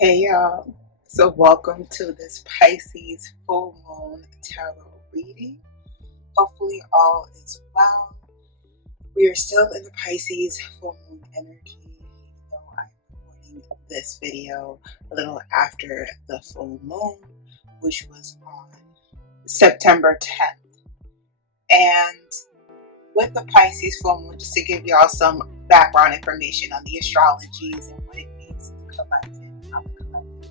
Hey y'all, so welcome to this Pisces Full Moon Tarot reading. Hopefully all is well. We are still in the Pisces Full Moon energy, even though I'm recording this video a little after the full moon, which was on September 10th. And with the Pisces Full Moon, just to give y'all some background information on the astrologies and what it means to collective, how the collective is.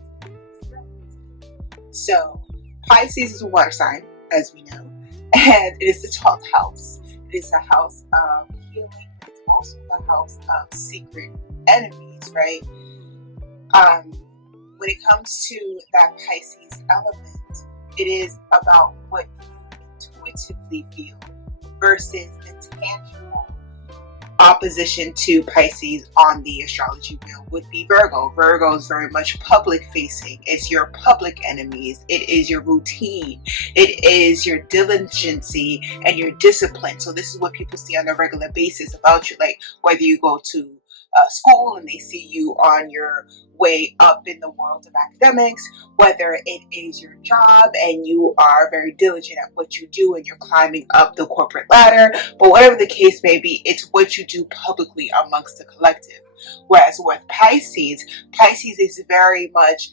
So, Pisces is a water sign, as we know, and it is the 12th house. It is a house of healing, but it's also the house of secret enemies, right? When it comes to that Pisces element, it is about what you intuitively feel versus the tangible. Opposition to Pisces on the astrology wheel would be Virgo. Virgo is very much public facing. It's your public enemies. It is your routine. It is your diligency and your discipline. So this is what people see on a regular basis about you. Like whether you go to school and they see you on your way up in the world of academics, whether it is your job and you are very diligent at what you do and you're climbing up the corporate ladder, but whatever the case may be, it's what you do publicly amongst the collective. Whereas with Pisces is very much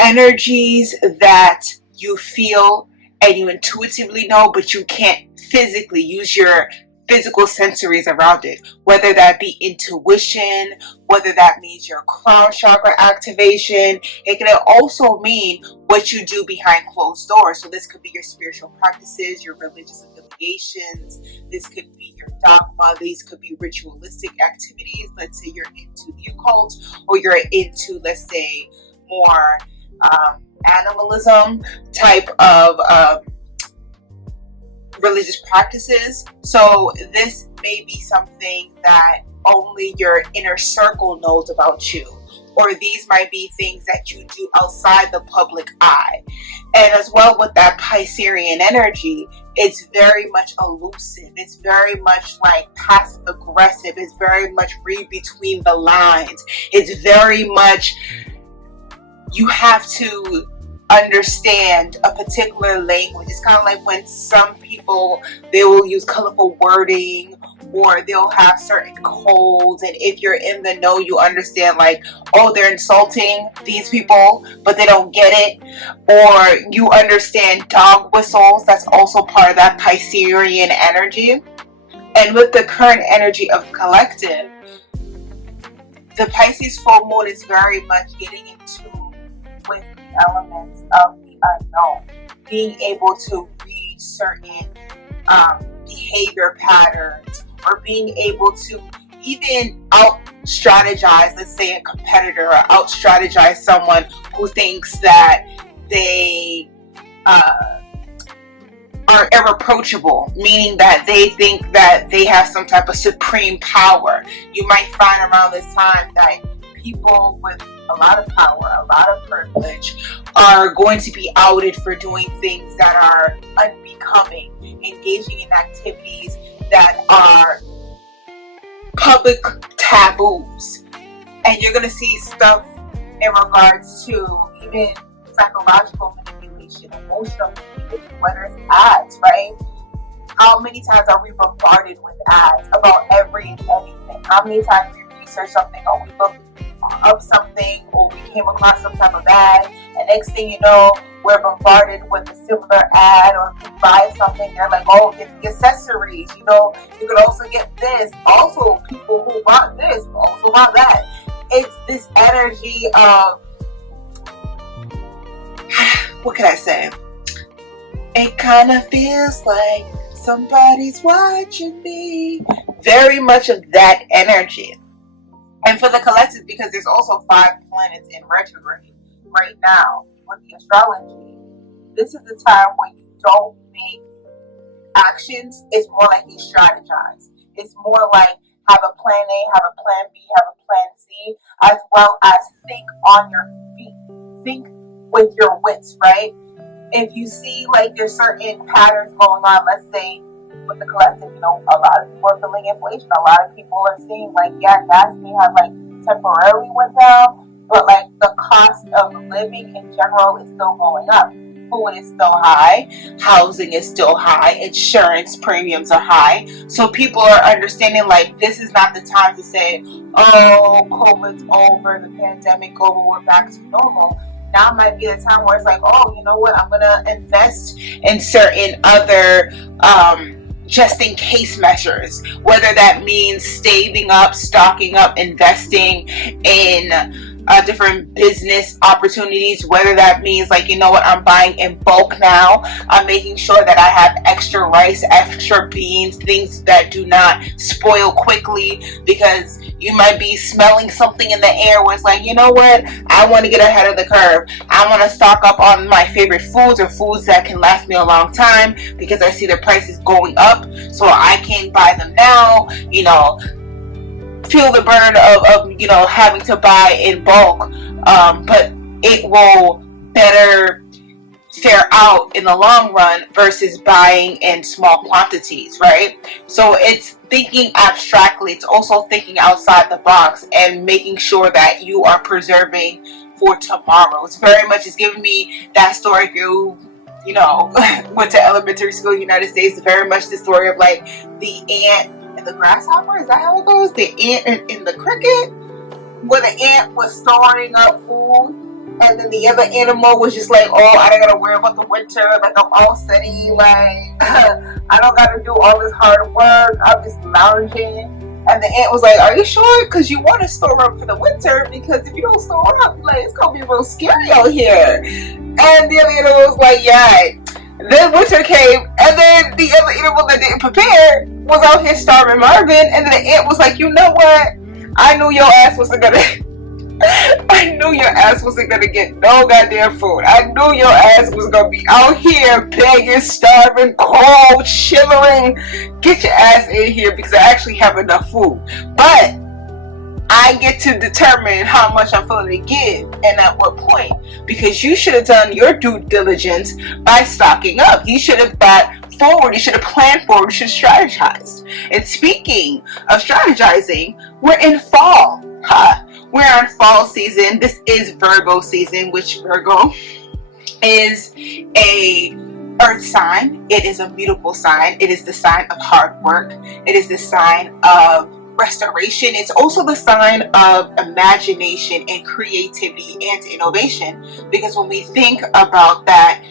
energies that you feel and you intuitively know, but you can't physically use your physical sensories around it, whether that be intuition, whether that means your crown chakra activation. It can also mean what you do behind closed doors. So this could be your spiritual practices, your religious affiliations, this could be your dogma, these could be ritualistic activities. Let's say you're into the occult, or you're into, let's say, more animalism type of religious practices. So this may be something that only your inner circle knows about you, or these might be things that you do outside the public eye. And as well with that Piscean energy, it's very much elusive. It's very much like passive aggressive. It's very much read between the lines. It's very much you have to understand a particular language. It's kind of like when some people, they will use colorful wording, or they'll have certain codes, and if you're in the know, you understand like, oh, they're insulting these people, but they don't get it. Or you understand dog whistles. That's also part of that Piscean energy. And with the current energy of collective, the Pisces full moon is very much getting into with the elements of the unknown, being able to read certain behavior patterns, or being able to even out strategize, let's say, a competitor, or out strategize someone who thinks that they are irreproachable, meaning that they think that they have some type of supreme power. You might find around this time that people with a lot of power, a lot of privilege, are going to be outed for doing things that are unbecoming, engaging in activities that are public taboos. And you're going to see stuff in regards to even psychological manipulation, emotional manipulation, whether it's ads, right? How many times are we bombarded with ads about every and anything? How many times we research something, or we look up something, or we came across some type of ad, and next thing you know, we're bombarded with a similar ad, or if we buy something, they're like, oh, get the accessories, you know, you could also get this. Also, people who bought this also bought that. It's this energy of, what can I say? It kind of feels like somebody's watching me. Very much of that energy. And for the collective, because there's also 5 planets in retrograde right now with the astrology, this is the time when you don't make actions. It's more like you strategize. It's more like have a plan A, have a plan B, have a plan C, as well as think on your feet. Think with your wits, right? If you see like there's certain patterns going on, let's say with the collective, you know, a lot of people are feeling inflation. A lot of people are seeing like, yeah, gas may have like temporarily went down, but like the cost of living in general is still going up. Food is still high, housing is still high, insurance premiums are high. So people are understanding like this is not the time to say, oh, COVID's over, the pandemic over, we're back to normal. Now might be the time where it's like, oh, you know what, I'm gonna invest in certain other just in case measures, whether that means saving up, stocking up, investing in different business opportunities, whether that means like, you know what, I'm buying in bulk now, I'm making sure that I have extra rice, extra beans, things that do not spoil quickly, because you might be smelling something in the air where it's like, you know what, I want to get ahead of the curve, I want to stock up on my favorite foods or foods that can last me a long time because I see the prices going up, so I can buy them now, you know, feel the burden of you know, having to buy in bulk, but it will better fare out in the long run versus buying in small quantities, right? So it's thinking abstractly, it's also thinking outside the box and making sure that you are preserving for tomorrow. It's very much, it's giving me that story if you know, went to elementary school in the United States, very much the story of like the ant and the grasshopper. Is that how it goes? The ant and the cricket, where the ant was storing up food, and then the other animal was just like, oh, I don't gotta worry about the winter, like I'm all steady, like I don't gotta do all this hard work, I'm just lounging. And the ant was like, are you sure? Because you want to store up for the winter, because if you don't store up, like, it's gonna be real scary out here. And the other animal was like, yeah. Then winter came, and then the other animal that didn't prepare was out here starving Marvin. And then the ant was like, you know what? I knew your ass wasn't gonna get no goddamn food. I knew your ass was gonna be out here begging, starving, cold, shivering. Get your ass in here, because I actually have enough food. But I get to determine how much I'm willing to give and at what point, because you should have done your due diligence by stocking up. You should have thought forward, you should have planned forward, you should have strategized. And speaking of strategizing, we're in fall. We're in fall season. This is Virgo season, which Virgo is a earth sign. It is a mutable sign. It is the sign of hard work. It is the sign of restoration. It's also the sign of imagination and creativity and innovation, because when we think about that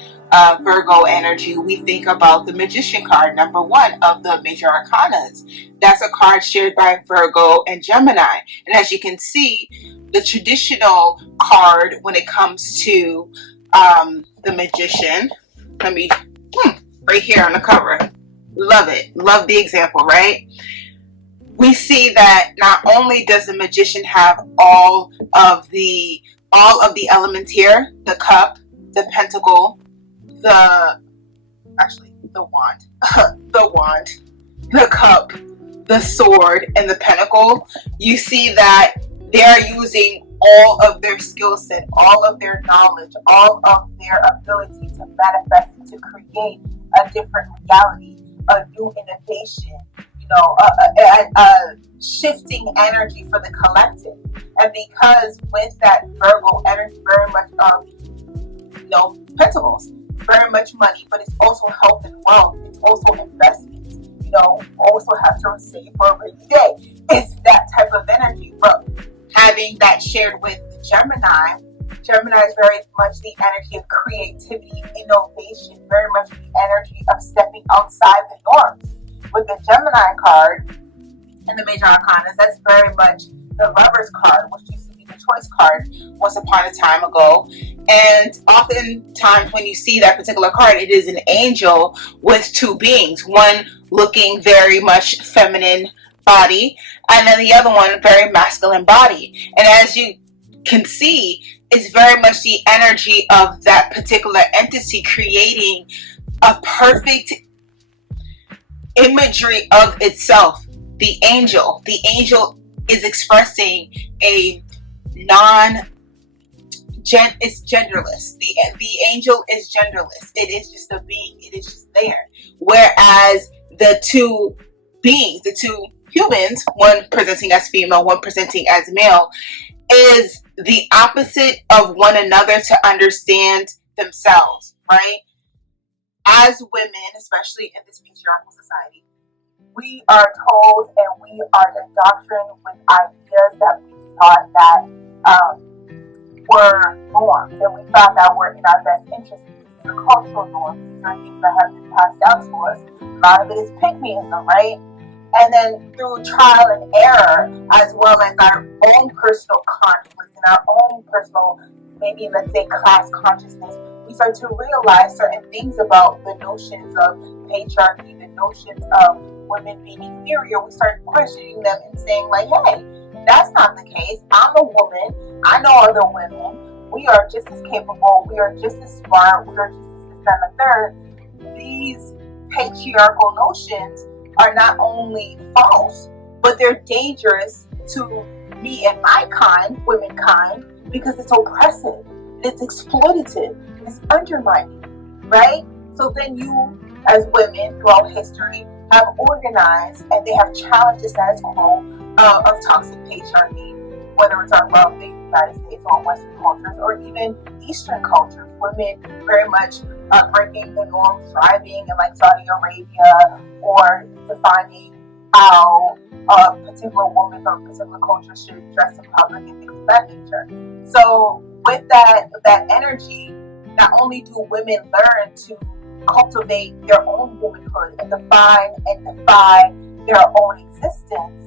Virgo energy, we think about the Magician card, number 1 of the major arcanas. That's a card shared by Virgo and Gemini. And as you can see, the traditional card when it comes to the Magician, let me, right here on the cover, love it, love the example, right? We see that not only does the Magician have all of the elements here, the cup, the pentacle, the wand, the cup, the sword, and the pentacle. You see that they are using all of their skill set, all of their knowledge, all of their ability to manifest and to create a different reality, a new innovation, you know, a shifting energy for the collective. And because with that Virgo energy, very much pentacles, very much money, but it's also health and wealth, it's also investments, you know, also have to save for a rainy day. It's that type of energy. But having that shared with Gemini is very much the energy of creativity, innovation, very much the energy of stepping outside the norms. With the Gemini card and the major arcanas, that's very much the Lovers card, which used to be the Choice card once upon a time ago. And oftentimes when you see that particular card, it is an angel with 2 beings, one looking very much feminine body, and then the other one very masculine body. And as you can see, it's very much the energy of that particular entity creating a perfect imagery of itself. The angel is expressing a it's genderless. The angel is genderless. It is just a being. It is just there. Whereas the 2 beings, the 2 humans, one presenting as female, one presenting as male, is the opposite of one another to understand themselves, right? As women, especially in this patriarchal society, we are told and we are indoctrinated with ideas that we thought that were norms, and we found out were in our best interest. These are cultural norms. These are things that have been passed down to us. A lot of it is pygmyism, right? And then through trial and error, as well as our own personal conflicts and our own personal, maybe let's say class consciousness, we start to realize certain things about the notions of patriarchy, the notions of women being inferior. We start questioning them and saying like, hey, that's not the case. I'm a woman. I know other women. We are just as capable. We are just as smart. We are just as this, that, and the third. These patriarchal notions are not only false, but they're dangerous to me and my kind, womankind, because it's oppressive, it's exploitative, it's undermining, right? So then you, as women throughout history, have organized and they have challenged the status quo of toxic patriarchy, whether we're talking about the United States or Western cultures or even Eastern cultures. Women very much breaking the norm, thriving in like Saudi Arabia, or defining how a particular woman from a particular culture should dress in public and things of that nature. So with that energy, not only do women learn to cultivate their own womanhood and define and defy their own existence,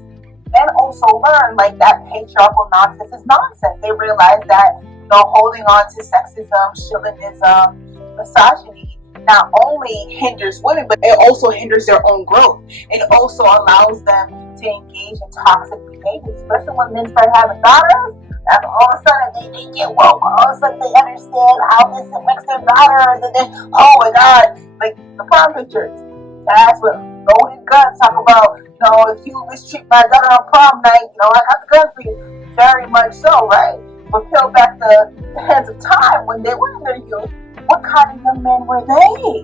men also learn like that patriarchal nonsense is nonsense. They realize that, you know, holding on to sexism, chauvinism, misogyny not only hinders women, but it also hinders their own growth. It also allows them to engage in toxic behaviors, especially when men start having daughters. That's all of a sudden they get woke. All of a sudden they understand how this affects their daughters, and then, oh my God, like the prom pictures. That's what loaded guns talk about. You know, if you mistreat my daughter on prom night, you know, I got the gun for you. Very much so, right? But peel back the hands of time when they were in their youth. What kind of young men were they?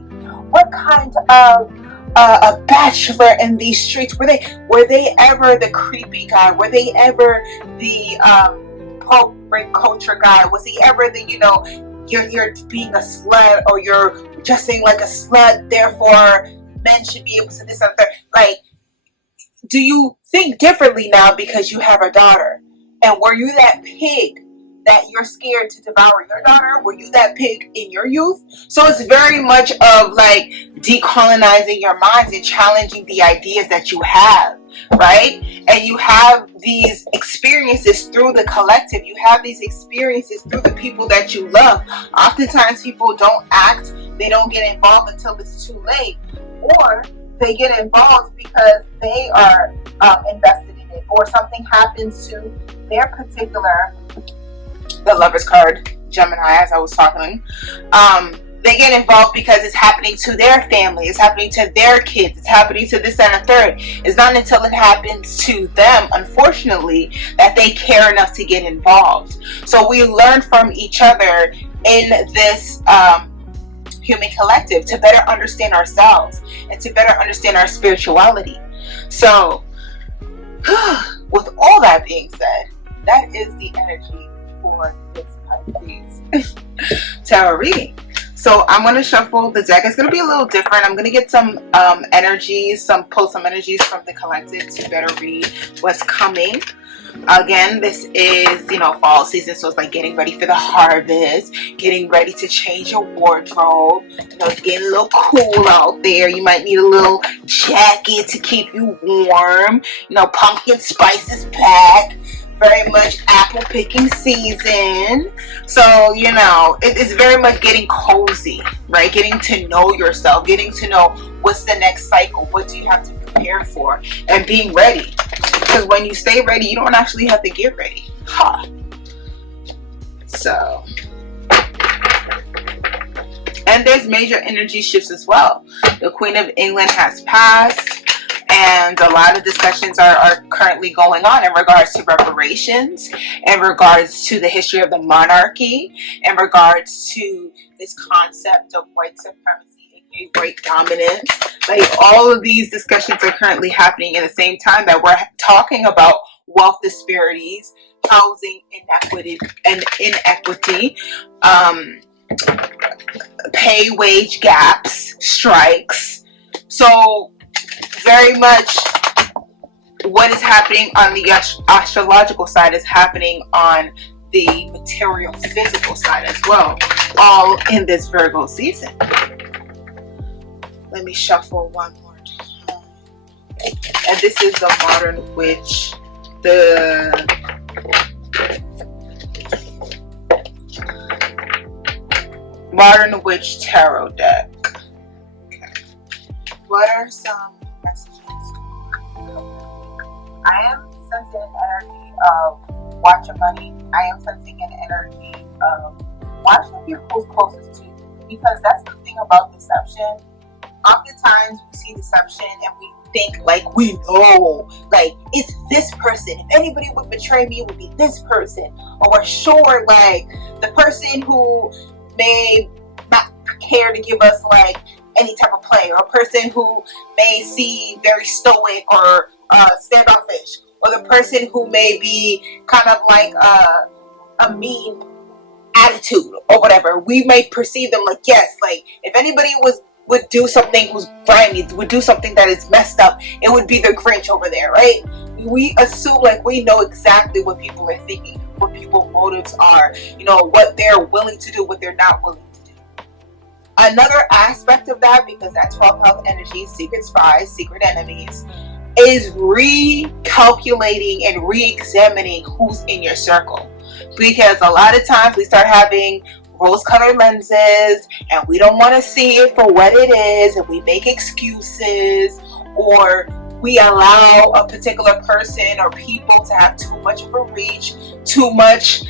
What kind of a bachelor in these streets were they? Were they ever the creepy guy? Were they ever the pulp break culture guy? Was he ever the, you know, you're being a slut, or you're dressing like a slut, therefore men should be able to this and that? Like, do you think differently now because you have a daughter? And were you that pig that you're scared to devour your daughter? Were you that pig in your youth? So it's very much of like decolonizing your minds and challenging the ideas that you have, right? And you have these experiences through the collective. You have these experiences through the people that you love. Oftentimes people don't act, they don't get involved until it's too late, or they get involved because they are invested in it, or something happens to their particular, the Lover's card, Gemini, as I was talking, they get involved because it's happening to their family, it's happening to their kids, it's happening to this and a third. It's not until it happens to them, unfortunately, that they care enough to get involved. So we learn from each other in this human collective to better understand ourselves and to better understand our spirituality. So with all that being said, that is the energy for this Pisces tarot reading. So I'm going to shuffle the deck. It's going to be a little different. I'm going to get some energies, pull some energies from the collective to better read what's coming. Again, this is, you know, fall season, so it's like getting ready for the harvest, getting ready to change your wardrobe. You know, it's getting a little cool out there. You might need a little jacket to keep you warm. You know, pumpkin spice is back. Very much apple picking season. So, you know, it's very much getting cozy, right? Getting to know yourself, getting to know what's the next cycle, what do you have to prepare for, and being ready. Because when you stay ready, you don't actually have to get ready. Huh. So, and there's major energy shifts as well. The Queen of England has passed, and a lot of discussions are currently going on in regards to reparations, in regards to the history of the monarchy, in regards to this concept of white supremacy, Great dominance. Like, all of these discussions are currently happening at the same time that we're talking about wealth disparities, housing inequity, pay wage gaps, strikes. So very much what is happening on the astrological side is happening on the material physical side as well, all in this Virgo season. Let me shuffle one more time. And this is the Modern Witch, the Modern Witch Tarot deck. Okay. What are some messages? I am sensing an energy of watch your money. I am sensing an energy of watch the people who's closest to you, because that's the thing about deception. Oftentimes we see deception and we think like we know, like it's this person. If anybody would betray me, it would be this person. Or we're sure like the person who may not care to give us like any type of play, or a person who may seem very stoic or standoffish, or the person who may be kind of like a mean attitude or whatever. We may perceive them like, yes, like if anybody would do something who's grimy, would do something that is messed up, it would be the Grinch over there, right? We assume like we know exactly what people are thinking, what people's motives are, you know, what they're willing to do, what they're not willing to do. Another aspect of that, because that 12th house energy, secret spies, secret enemies, is recalculating and re-examining who's in your circle. Because a lot of times we start having rose-colored lenses and we don't want to see it for what it is, and we make excuses, or we allow a particular person or people to have too much of a reach, too much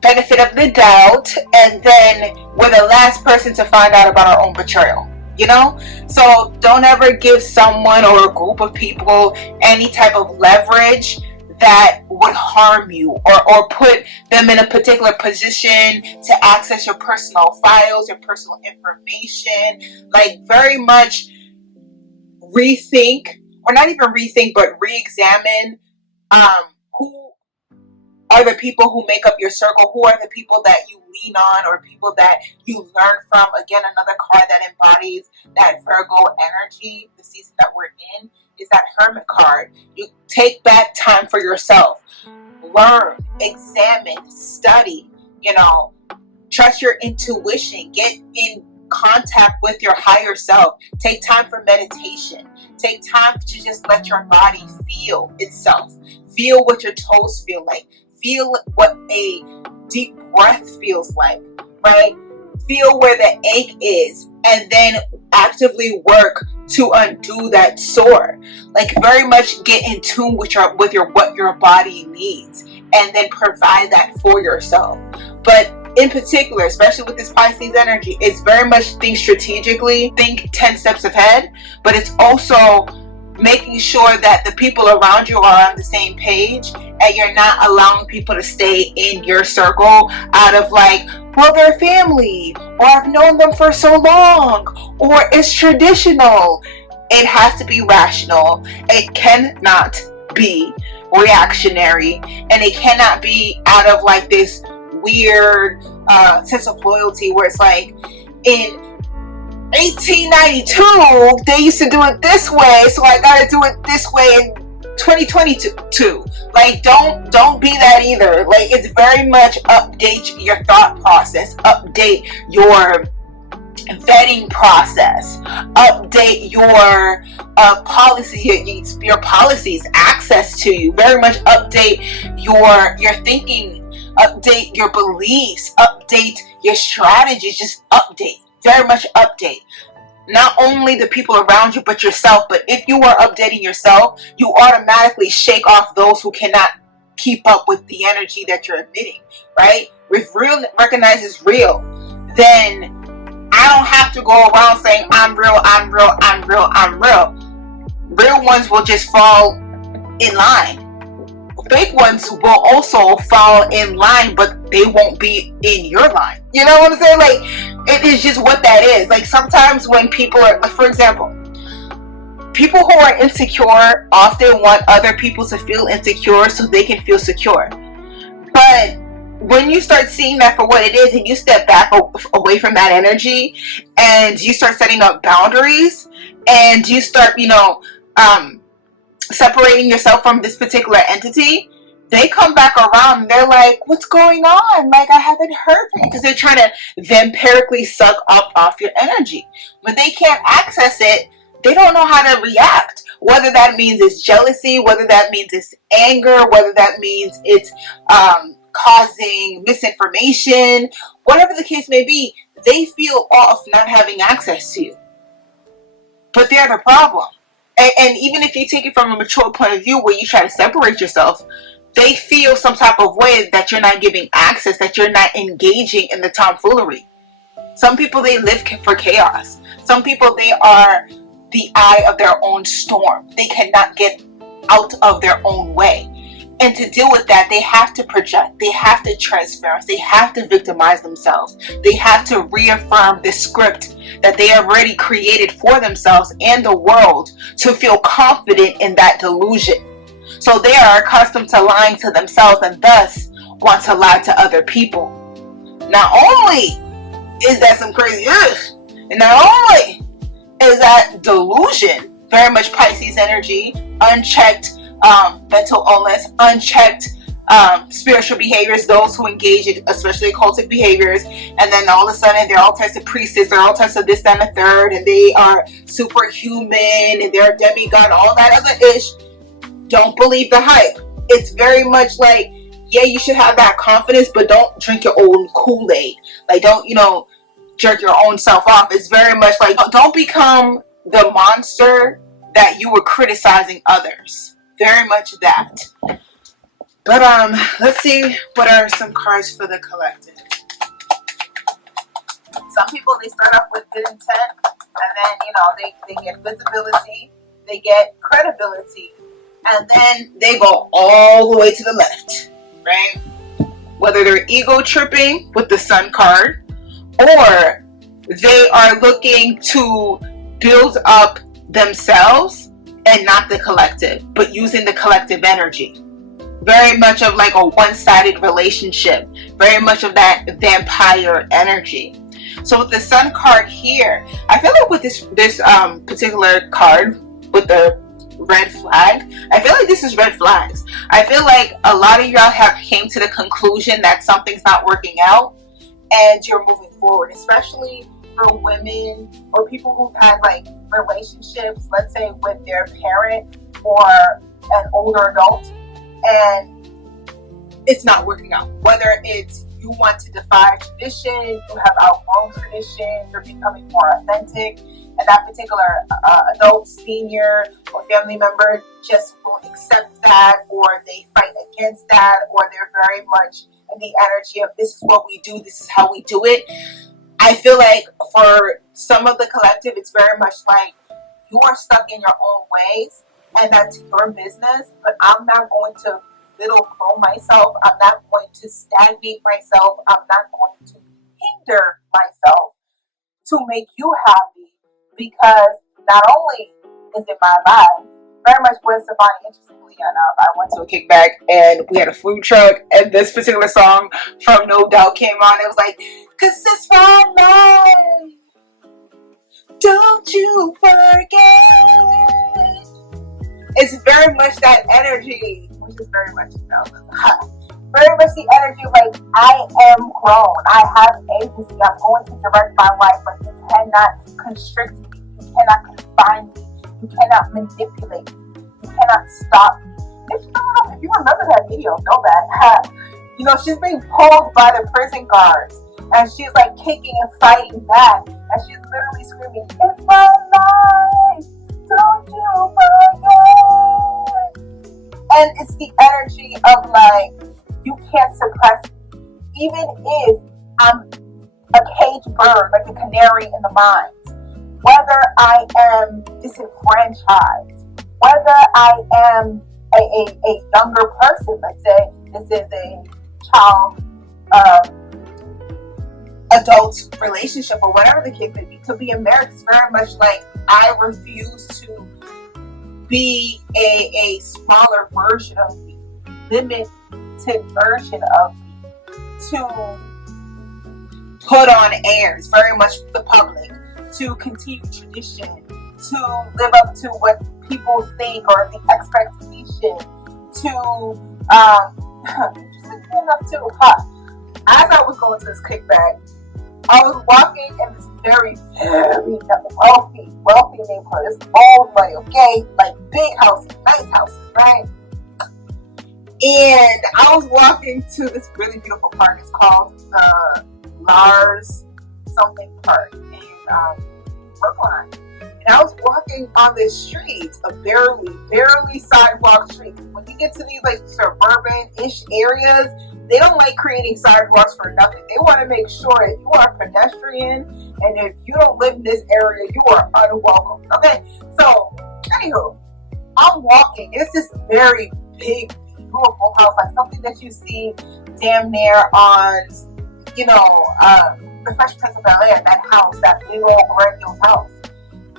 benefit of the doubt, and then we're the last person to find out about our own betrayal, you know? So don't ever give someone or a group of people any type of leverage that would harm you, or put them in a particular position to access your personal files, your personal information. Like, very much rethink, or not even rethink, but re-examine who are the people who make up your circle, who are the people that you lean on, or people that you learn from. Again, another card that embodies that Virgo energy, the season that we're in, is that Hermit card. You take back time for yourself, learn, examine, study, you know, trust your intuition, get in contact with your higher self, take time for meditation, take time to just let your body feel itself, feel what your toes feel like, feel what a deep breath feels like, right? Feel where the ache is, and then actively work to undo that sore. Like, very much get in tune with what your body needs, and then provide that for yourself. But in particular, especially with this Pisces energy, it's very much think strategically, think 10 steps ahead, but it's also making sure that the people around you are on the same page, and you're not allowing people to stay in your circle out of like, well, they're family, or I've known them for so long, or it's traditional. It has to be rational. It cannot be reactionary, and it cannot be out of like this weird sense of loyalty where it's like, in 1892 they used to do it this way, so I gotta do it this way in 2022. Like, don't be that either. Like, it's very much update your thought process, update your vetting process, update your policies, your policies, access to you. Very much update your thinking, update your beliefs, update your strategies. Just update, very much update. Not only the people around you, but yourself. But if you are updating yourself, you automatically shake off those who cannot keep up with the energy that you're emitting, right? If real recognizes real, then I don't have to go around saying I'm real, I'm real, I'm real, I'm real. Real ones will just fall in line. fake ones will also fall in line, but they won't be in your line. You know what I'm saying? Like, it is just what that is. Like, sometimes when people are, for example, people who are insecure often want other people to feel insecure so they can feel secure. But when you start seeing that for what it is, and you step back away from that energy, and you start setting up boundaries, and you start, separating yourself from this particular entity, they come back around and they're like, what's going on? Like, I haven't heard from you. Because they're trying to vampirically suck up off your energy. When they can't access it, they don't know how to react. Whether that means it's jealousy, whether that means it's anger, whether that means it's causing misinformation, whatever the case may be, they feel off not having access to you. But they're the problem. And even if you take it from a mature point of view where you try to separate yourself, they feel some type of way that you're not giving access, that you're not engaging in the tomfoolery. Some people, they live for chaos. Some people, they are the eye of their own storm. They cannot get out of their own way. And to deal with that, they have to project. They have to transparent. They have to victimize themselves. They have to reaffirm the script that they have already created for themselves and the world to feel confident in that delusion. So they are accustomed to lying to themselves and thus want to lie to other people. Not only is that some crazy, and not only is that delusion very much Pisces energy, unchecked mental illness, unchecked spiritual behaviors, those who engage in especially occultic behaviors, and then all of a sudden they're all types of priestess, they're all types of this, that, and the third, and they are superhuman, and they're a demigod, all that other ish. Don't believe the hype. It's very much like, yeah, you should have that confidence, but don't drink your own Kool-Aid. Like, don't, jerk your own self off. It's very much like, don't become the monster that you were criticizing others. Very much that. But let's see what are some cards for the collective. Some people, they start off with good intent, and then they get visibility, they get credibility, and then they go all the way to the left, right? Whether they're ego tripping with the Sun card, or they are looking to build up themselves and not the collective, but using the collective energy. Very much of like a one-sided relationship, very much of that vampire energy. So with the Sun card here, I feel like with this particular card with the red flag, I feel like this is red flags. I feel like a lot of y'all have came to the conclusion that something's not working out and you're moving forward, especially for women or people who've had like relationships, let's say with their parent or an older adult, and it's not working out. Whether it's you want to defy tradition, you have outgrown tradition, you're becoming more authentic, and that particular adult, senior, or family member just won't accept that, or they fight against that, or they're very much in the energy of this is what we do, this is how we do it. I feel like for some of the collective, it's very much like you are stuck in your own ways, and that's your business, but I'm not going to grow myself. I'm not going to stagnate myself. I'm not going to hinder myself to make you happy, because not only is it my life, very much with Stefani, interestingly enough, I went to a kickback and we had a food truck, and this particular song from No Doubt came on. It was like, 'cause it's my life, don't you forget. It's very much that energy, which is very much very much the energy of like, I am grown, I have agency, I'm going to direct my life, but you cannot constrict me, you cannot confine me, you cannot manipulate me, you cannot stop me. If you remember that video, know that. She's being pulled by the prison guards, and she's like kicking and fighting back, and she's literally screaming, it's my life, don't you forget. And it's the energy of like, you can't suppress me. Even if I'm a caged bird, like a canary in the mines, whether I am disenfranchised, whether I am a younger person. Let's say this is a child adult relationship or whatever the case may be. To be a marriage is very much like, I refuse to be a smaller version of me, limited version of me, to put on airs, very much the public, to continue tradition, to live up to what people think or the expectation, to just enough to as I was going to this kickback, I was walking in this very, very wealthy neighborhood. It's old money, okay? Like big houses, nice houses, right? And I was walking to this really beautiful park. It's called Lars something park in Brookline. And I was walking on this street, a barely sidewalk street. When you get to these like suburban-ish areas, they don't like creating sidewalks for nothing. They want to make sure if you are a pedestrian and if you don't live in this area, you are unwelcome. Okay, so anywho, I'm walking. It's this very big, beautiful house, like something that you see damn near on, the Fresh Prince of Bel-Air. That house, that big old grandiose house.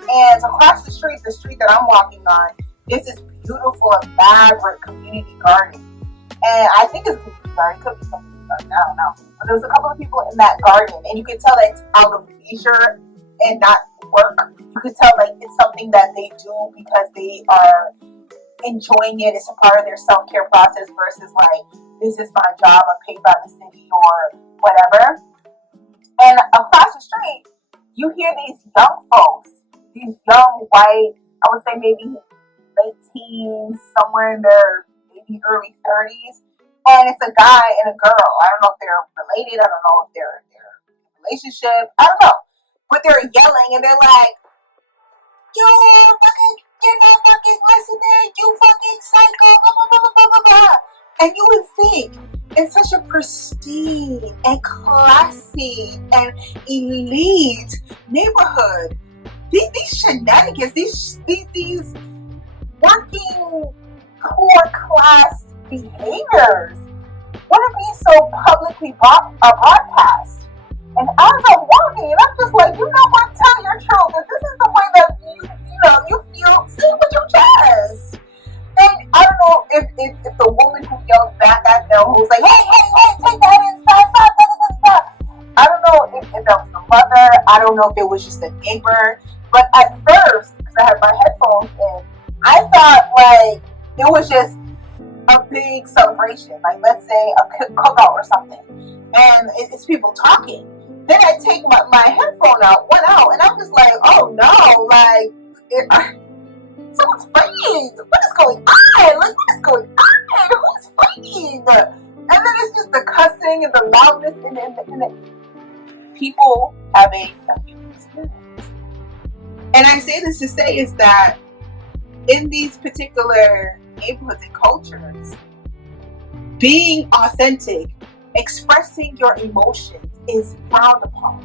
And across the street that I'm walking on, is this beautiful, elaborate community garden. And I think it's a community garden. It could be something garden. I don't know. But there was a couple of people in that garden, and you could tell that it's out of leisure and not work. You could tell like it's something that they do because they are enjoying it. It's a part of their self-care process versus like, this is my job, I'm paid by the city or whatever. And across the street, you hear these young folks, these young white, I would say maybe late teens, somewhere in their maybe early 30s. And it's a guy and a girl. I don't know if they're related. I don't know if they're in a relationship. I don't know. But they're yelling and they're like, you're not fucking listening, you fucking psycho, blah, blah, blah, blah, blah, blah. And you would think, in such a pristine and classy and elite neighborhood, these shenanigans, these working core class behaviors wouldn't be so publicly broadcast. And as I'm walking, and I'm just like, you know what, tell your children, this is the way that you feel, say it with your chest. And I don't know if the woman who yelled back at them, who was like, hey, take that inside, stop. I don't know if that was the mother, I don't know if it was just a neighbor, but at first, because I had my headphones in, I thought like it was just a big celebration, like let's say a cookout or something, and it's people talking. Then I take my headphone out, went out, and I'm just like, oh no, like, someone's fighting. What is going on? Like, what is going on? Who's fighting? And then it's just the cussing and the loudness and the people having a human experience. And I say this to say is that in these particular neighborhoods and cultures, being authentic, expressing your emotions is frowned upon.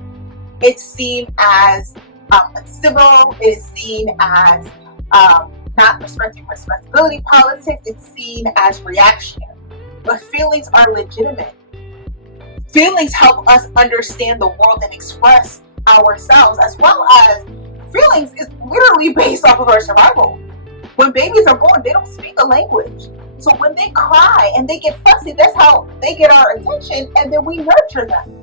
It's seen as uncivil. It is seen as not respecting respectability politics. It's seen as reactionary. But feelings are legitimate. Feelings help us understand the world and express ourselves, as well as feelings is literally based off of our survival. When babies are born, they don't speak the language. So when they cry and they get fussy, that's how they get our attention, and then we nurture them.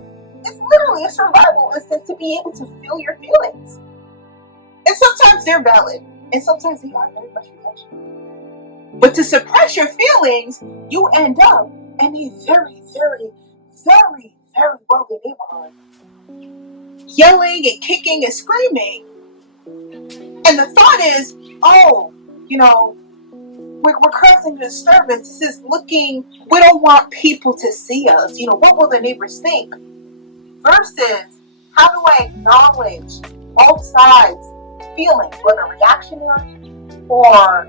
It's literally a survival instinct to be able to feel your feelings. And sometimes they're valid, and sometimes they are very much reactionary. But to suppress your feelings, you end up in a very, very, very, very wealthy neighborhood. Yelling and kicking and screaming. And the thought is, we're causing a disturbance. This is we don't want people to see us. What will the neighbors think? Versus, how do I acknowledge both sides' feelings, whether reactionary or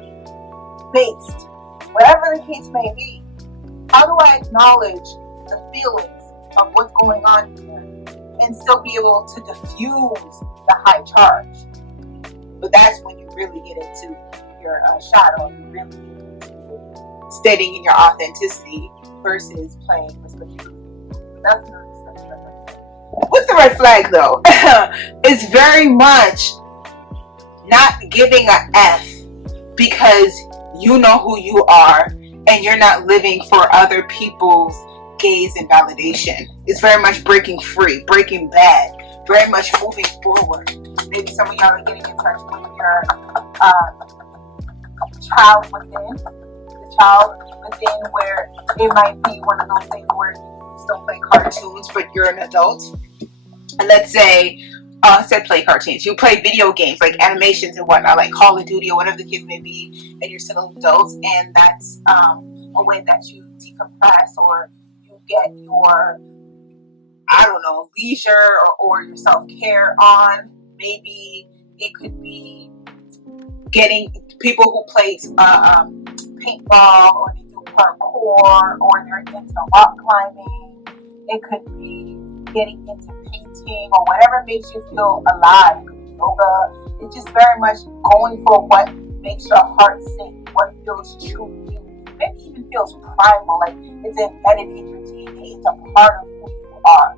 based, whatever the case may be? How do I acknowledge the feelings of what's going on here and still be able to diffuse the high charge? But that's when you really get into your shadow, you really get into standing in your authenticity versus playing with scripture. That's another discussion. With the red flag though, it's very much not giving a F because you know who you are and you're not living for other people's gaze and validation. It's very much breaking free, breaking bad, very much moving forward. Maybe some of y'all are getting in touch with your child within, the child within, where it might be one of those things where you still play cartoons but you're an adult. And let's say said play cartoons, you play video games like animations and whatnot, like Call of Duty or whatever the case may be, and you're still adults, and that's a way that you decompress or you get your, I don't know, leisure or your self-care on. Maybe it could be getting people who play paintball, or they do parkour, or they're into rock climbing. It could be getting into painting or whatever makes you feel alive. It could be yoga. It's just very much going for what makes your heart sing, what feels true to you. Maybe even feels primal, like it's embedded in your DNA. It's a part of who you are.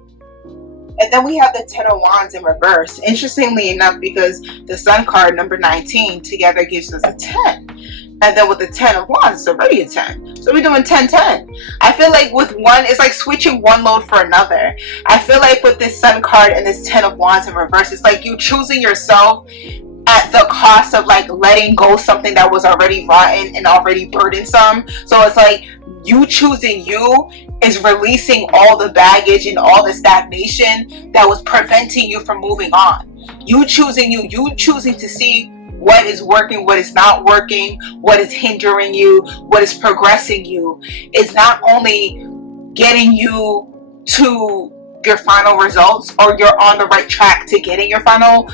And then we have the Ten of Wands in reverse. Interestingly enough, because the Sun card, number 19, together gives us a 10. And then with the 10 of Wands, it's already a 10. So we're doing 10-10. I feel like with one, it's like switching one load for another. I feel like with this Sun card and this 10 of Wands in reverse, it's like you choosing yourself at the cost of like letting go something that was already rotten and already burdensome. So it's like you choosing you is releasing all the baggage and all the stagnation that was preventing you from moving on. You choosing you, you choosing to see what is working, what is not working, what is hindering you, what is progressing you. It's not only getting you to your final results, or you're on the right track to getting your final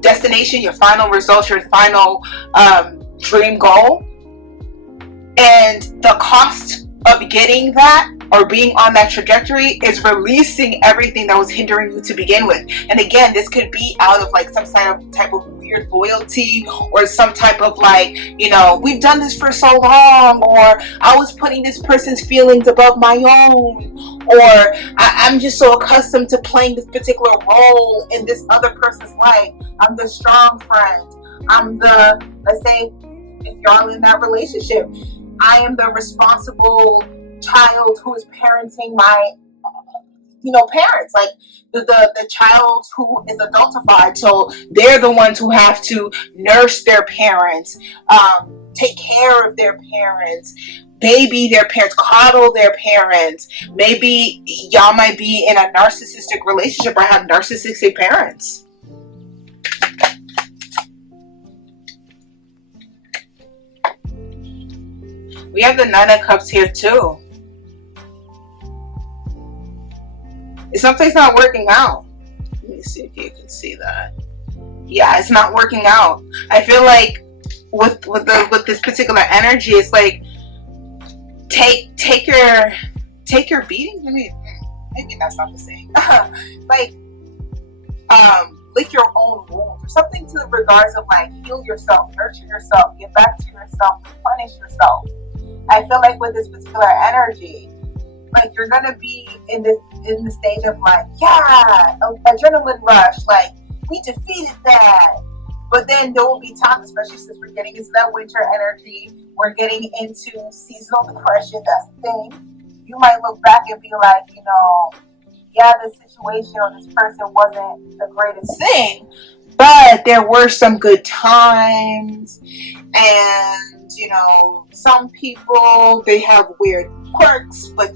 destination, your final results, your final dream goal. And the cost of getting that or being on that trajectory is releasing everything that was hindering you to begin with. And again, this could be out of like some type of weird loyalty, or some type of like, you know, we've done this for so long, or I was putting this person's feelings above my own, or I'm just so accustomed to playing this particular role in this other person's life. I'm the strong friend. I'm the, let's say if y'all in that relationship, I am the responsible child who is parenting my, parents, like the child who is adultified. So they're the ones who have to nurse their parents, take care of their parents, baby their parents, coddle their parents. Maybe y'all might be in a narcissistic relationship or have narcissistic parents. We have the Nine of Cups here too. Something's not working out. Let me see if you can see that. Yeah, it's not working out. I feel like with this particular energy, it's like take your beating. Maybe that's not the same. Like lick your own wounds, or something to the regards of like heal yourself, nurture yourself, get back to yourself, replenish yourself. I feel like with this particular energy, like you're gonna be in the stage of like, yeah, adrenaline rush, like we defeated that. But then there will be times, especially since we're getting into that winter energy, we're getting into seasonal depression, that's the thing. You might look back and be like, yeah, this situation or this person wasn't the greatest thing, but there were some good times. And some people, they have weird quirks, but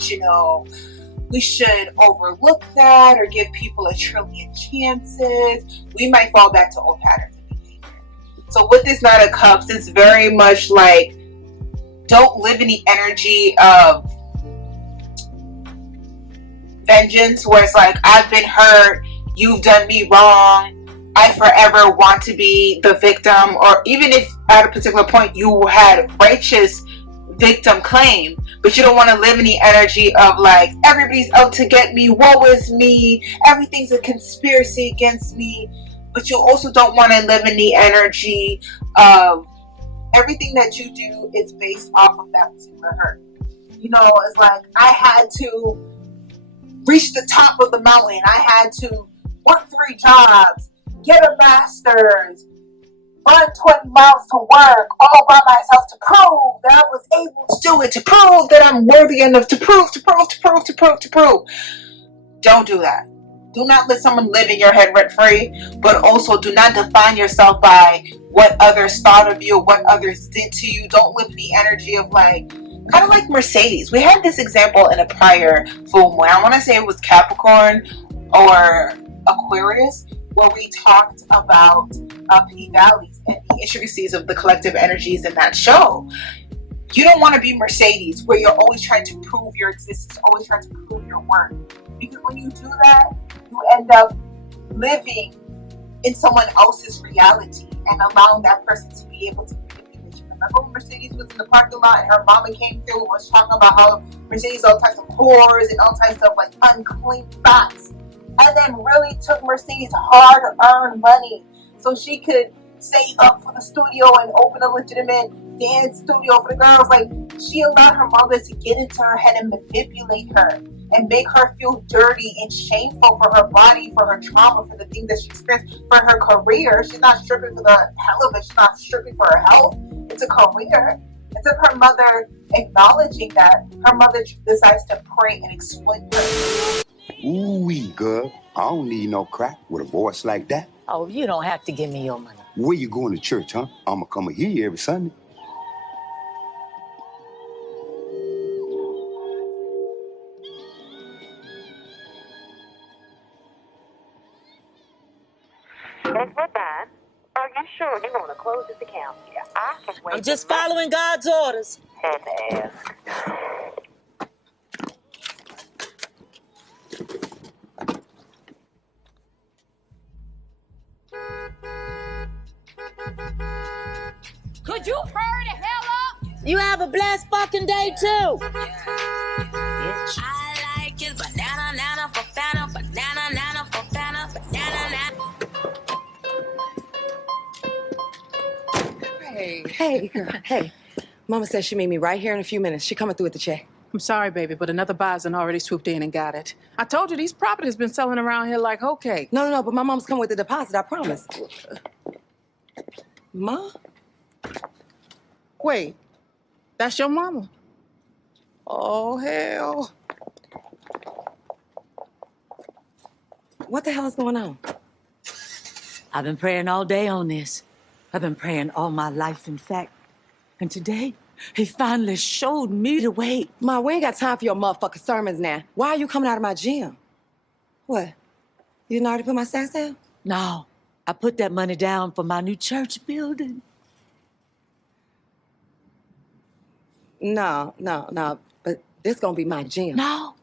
we should overlook that or give people a trillion chances. We might fall back to old patterns of behavior. So with this Nine of Cups, it's very much like, don't live in the energy of vengeance, where it's like, I've been hurt, you've done me wrong, I forever want to be the victim. Or even if at a particular point you had righteous victim claim, but you don't want to live in the energy of like, everybody's out to get me, woe is me, everything's a conspiracy against me. But you also don't want to live in the energy of everything that you do is based off of that particular hurt. You know, it's like I had to reach the top of the mountain. I had to work 3 jobs, get a master's, run 20 miles to work all by myself to prove that I was able to do it, to prove that I'm worthy enough, to prove. Don't do that. Do not let someone live in your head rent free, but also do not define yourself by what others thought of you, what others did to you. Don't live in the energy of like, kind of like Mercedes. We had this example in a prior full moon. I want to say it was Capricorn or Aquarius, where we talked about P-Valleys and the intricacies of the collective energies in that show. You don't want to be Mercedes, where you're always trying to prove your existence, always trying to prove your worth. Because when you do that, you end up living in someone else's reality and allowing that person to be able to manipulate you. Remember when Mercedes was in the parking lot and her mama came through and was talking about how Mercedes all types of whores and all types of like unclean thoughts, and then really took Mercedes hard-earned money so she could save up for the studio and open a legitimate dance studio for the girls. Like, she allowed her mother to get into her head and manipulate her and make her feel dirty and shameful for her body, for her trauma, for the things that she experienced, for her career. She's not stripping for the hell of it. She's not stripping for her health. It's a career. Instead of her mother acknowledging that, her mother decides to prey and exploit her. Ooh-wee, girl. I don't need no crack with a voice like that. Oh, you don't have to give me your money. Where you going to church, huh? I'm going to come here every Sunday. Miss Woodbine, are you sure you want to close this account? Yeah, I can wait. I'm just following God's orders. Had to ask. Could you hurry the hell up? You have a blessed fucking day too. Bitch. I like it, banana, nana, for fana, banana, nana, for fana, banana, nana. Hey, girl. Hey. Mama says she meet me right here in a few minutes. She coming through with the check. I'm sorry, baby, but another buyer's already swooped in and got it. I told you these properties been selling around here like hoe cake. No, but my mom's coming with the deposit, I promise. Ma? Wait, that's your mama? Oh, hell. What the hell is going on? I've been praying all day on this. I've been praying all my life, in fact. And today, he finally showed me the way. Ma, we ain't got time for your motherfucking sermons now. Why are you coming out of my gym? What? You didn't already put my stacks down? No, I put that money down for my new church building. No, but this gonna be my gym. No,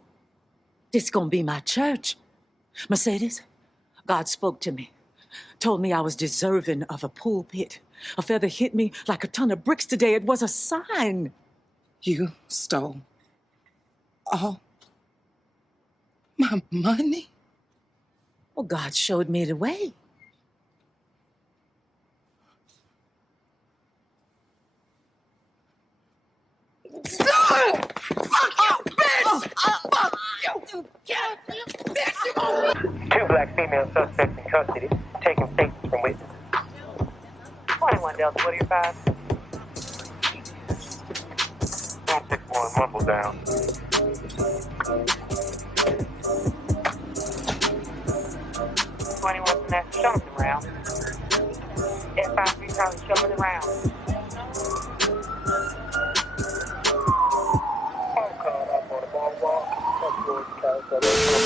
this gonna be my church. Mercedes, God spoke to me, told me I was deserving of a pulpit. A feather hit me like a ton of bricks today. It was a sign. You stole all my money? Well, God showed me the way. Two black female suspects in custody, taking statements from witnesses. 21 Delta, what are your five? 161, muffle down. 21 from that, show them around. F53 Charlie, show them around. You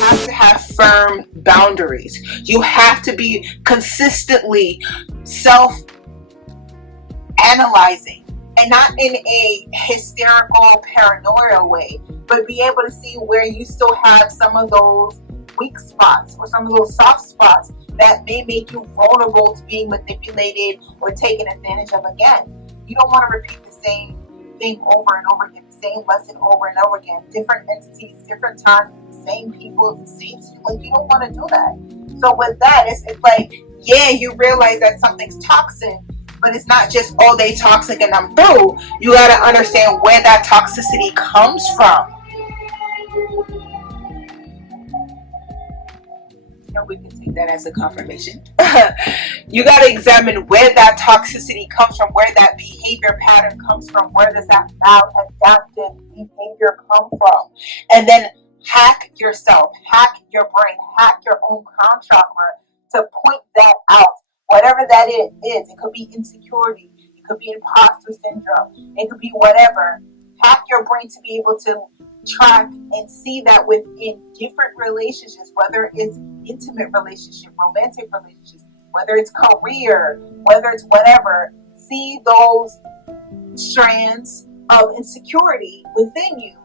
have to have firm boundaries. You have to be consistently self-analyzing, and not in a hysterical, paranoia way, but be able to see where you still have some of those weak spots or some of those soft spots that may make you vulnerable to being manipulated or taken advantage of again. You don't want to repeat the same thing over and over again, the same lesson over and over again, different entities, different times, same people, the same, like, you don't want to do that. So with that, it's like, yeah, you realize that something's toxic, but it's not just, oh, they toxic and I'm through. You got to understand where that toxicity comes from. We can take that as a confirmation. You got to examine where that toxicity comes from, where that behavior pattern comes from, where does that maladaptive behavior come from, and then hack yourself, hack your brain, hack your own crown chakra to point that out. Whatever that is. It could be insecurity, it could be imposter syndrome, it could be whatever. Hack your brain to be able to track and see that within different relationships, whether it's intimate relationship, romantic relationships, whether it's career, whether it's whatever, see those strands of insecurity within you.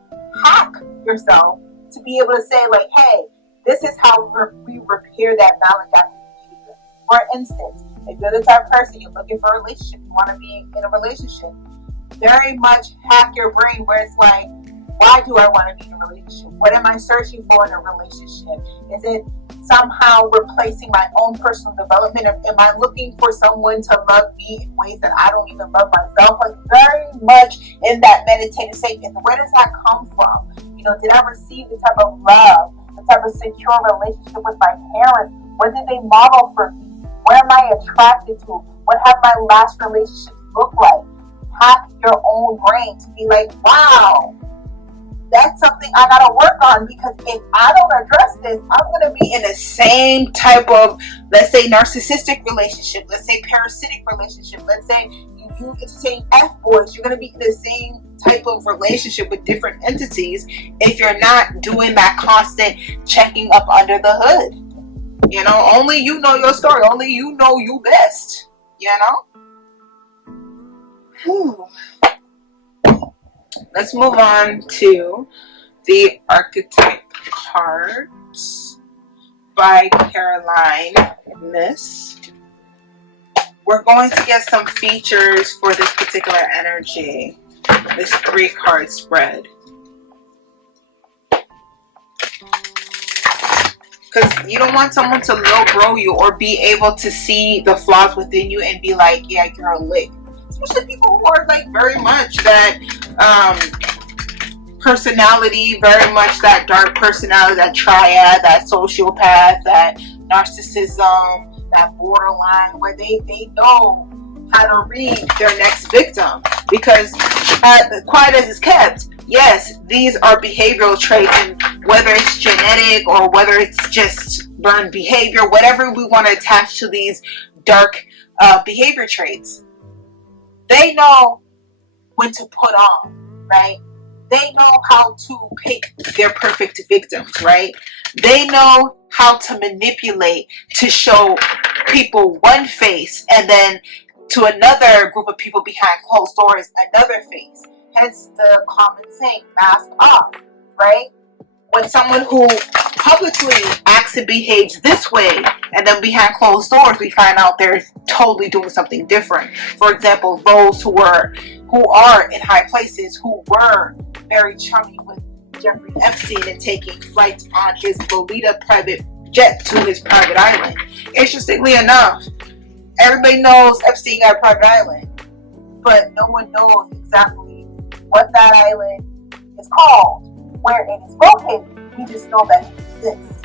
Hack yourself to be able to say, like, hey, this is how we repair that maladaptive behavior. For instance, if you're the type of person, you're looking for a relationship, you want to be in a relationship, very much hack your brain where it's like, why do I want to be in a relationship? What am I searching for in a relationship? Is it somehow replacing my own personal development? Am I looking for someone to love me in ways that I don't even love myself? Like, very much in that meditative state. And where does that come from? You know, did I receive the type of love, the type of secure relationship with my parents? What did they model for me? What am I attracted to? What have my last relationships looked like? Hack your own brain to be like, wow, that's something I gotta work on, because if I don't address this, I'm gonna be in the same type of, let's say, narcissistic relationship, let's say parasitic relationship, let's say you entertain F-boys, you're gonna be in the same type of relationship with different entities if you're not doing that constant checking up under the hood. You know, only you know your story, only you know you best, you know? Whew. Let's move on to the Archetype Cards by Caroline Miss. We're going to get some features for this particular energy, this 3-card spread. Because you don't want someone to low-blow you or be able to see the flaws within you and be like, yeah, you're a lick. Especially people who are like very much that personality, very much that dark personality, that triad, that sociopath, that narcissism, that borderline, where they know how to read their next victim. Because quiet as it's kept, yes, these are behavioral traits, and whether it's genetic or whether it's just learned behavior, whatever we want to attach to these dark behavior traits, they know when to put on, right? They know how to pick their perfect victims, right? They know how to manipulate to show people one face and then to another group of people behind closed doors another face. Hence the common saying, mask off, right? When someone who publicly acts and behaves this way, and then behind closed doors we find out they're totally doing something different. For example, those who are in high places, who were very chummy with Jeffrey Epstein and taking flights on his Lolita private jet to his private island. Interestingly enough, everybody knows Epstein got a private island, but no one knows exactly what that island is called, where it is located. We just know that it exists.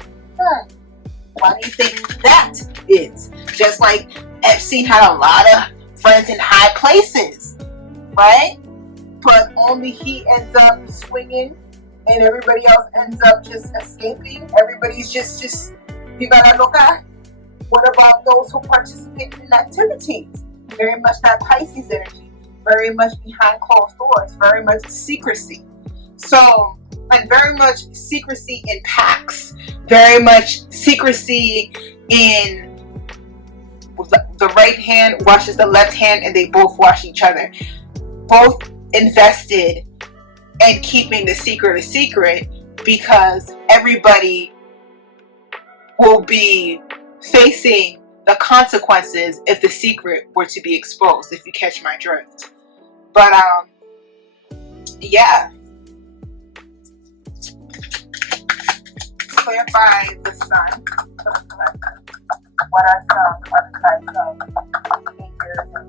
Why do you think that is? Just like Epstein had a lot of friends in high places, right? But only he ends up swinging and everybody else ends up just escaping. Everybody's just viva la loca. What about those who participate in activities? Very much that Pisces energy, very much behind closed doors, very much secrecy. So, and very much secrecy in packs, very much secrecy in the right hand washes the left hand and they both wash each other. Both invested in keeping the secret a secret because everybody will be facing the consequences if the secret were to be exposed, if you catch my drift. But yeah, clarify the sun. What are some archetypes of behaviors and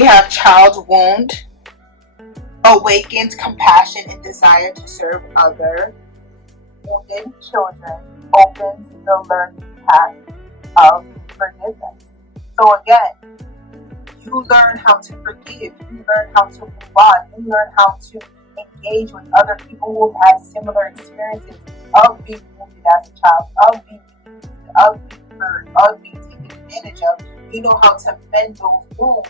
We have child wound, awakened compassion and desire to serve others. Wounded children opens the learning path of forgiveness. So again, you learn how to forgive, you learn how to move on, you learn how to engage with other people who have had similar experiences of being wounded as a child, of being abused, of being hurt, of being taken advantage of. You know how to mend those wounds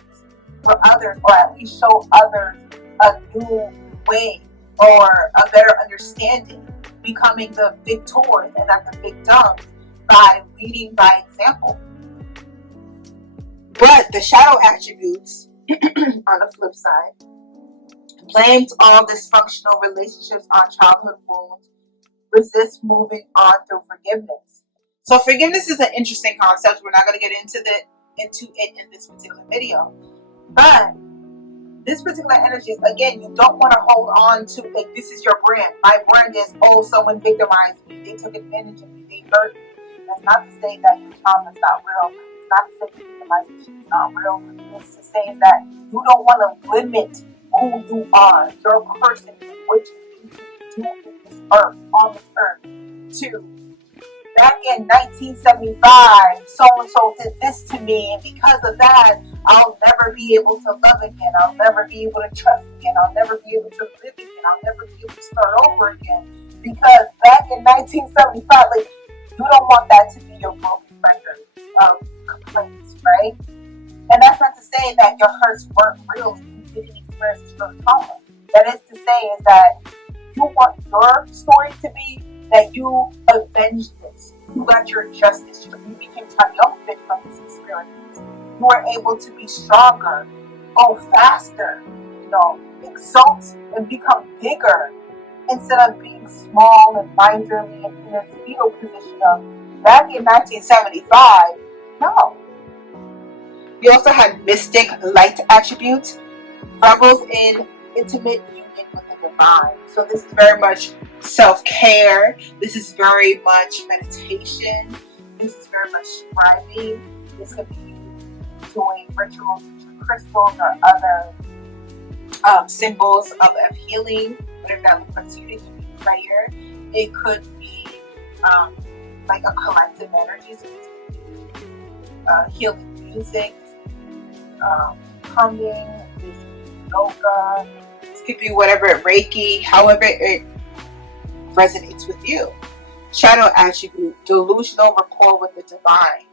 for others, or at least show others a new way or a better understanding, becoming the victors and not the victims by leading by example. But the shadow attributes, on the flip side, blames all dysfunctional relationships on childhood wounds, resist moving on through forgiveness. So forgiveness is an interesting concept. We're not going to get into it in this particular video. But this particular energy is, again, you don't want to hold on to, like, this is your brand. My brand is, oh, someone victimized me. They took advantage of me. They hurt me. That's not to say that your trauma is not real. It's not to say that victimization is not real. It's to say that you don't want to limit who you are, your person, what you need to do in this earth, on this earth, to back in 1975, so-and-so did this to me, and because of that, I'll never be able to love again. I'll never be able to trust again. I'll never be able to live again. I'll never be able to start over again. Because back in 1975, like, you don't want that to be your broken record of complaints, right? And that's not to say that your hurts weren't real. You didn't experience your trauma. That is to say is that you want your story to be that you avenged this. You got your justice. You became triumphant from this experience. You were able to be stronger, go faster, exalt and become bigger instead of being small and miserly and in a fetal position of back in 1975. No. You also had mystic light attributes, revels in intimate union with the divine. So this is very much self-care. This is very much meditation. This is very much scribing. This could be you doing rituals with your crystals or other symbols of healing, whatever that looks like to you. It could be prayer. It could be like a collective energy. So this could be healing music, humming, this could be yoga, this could be whatever, Reiki, however it resonates with you. Shadow attribute, delusional rapport with the divine.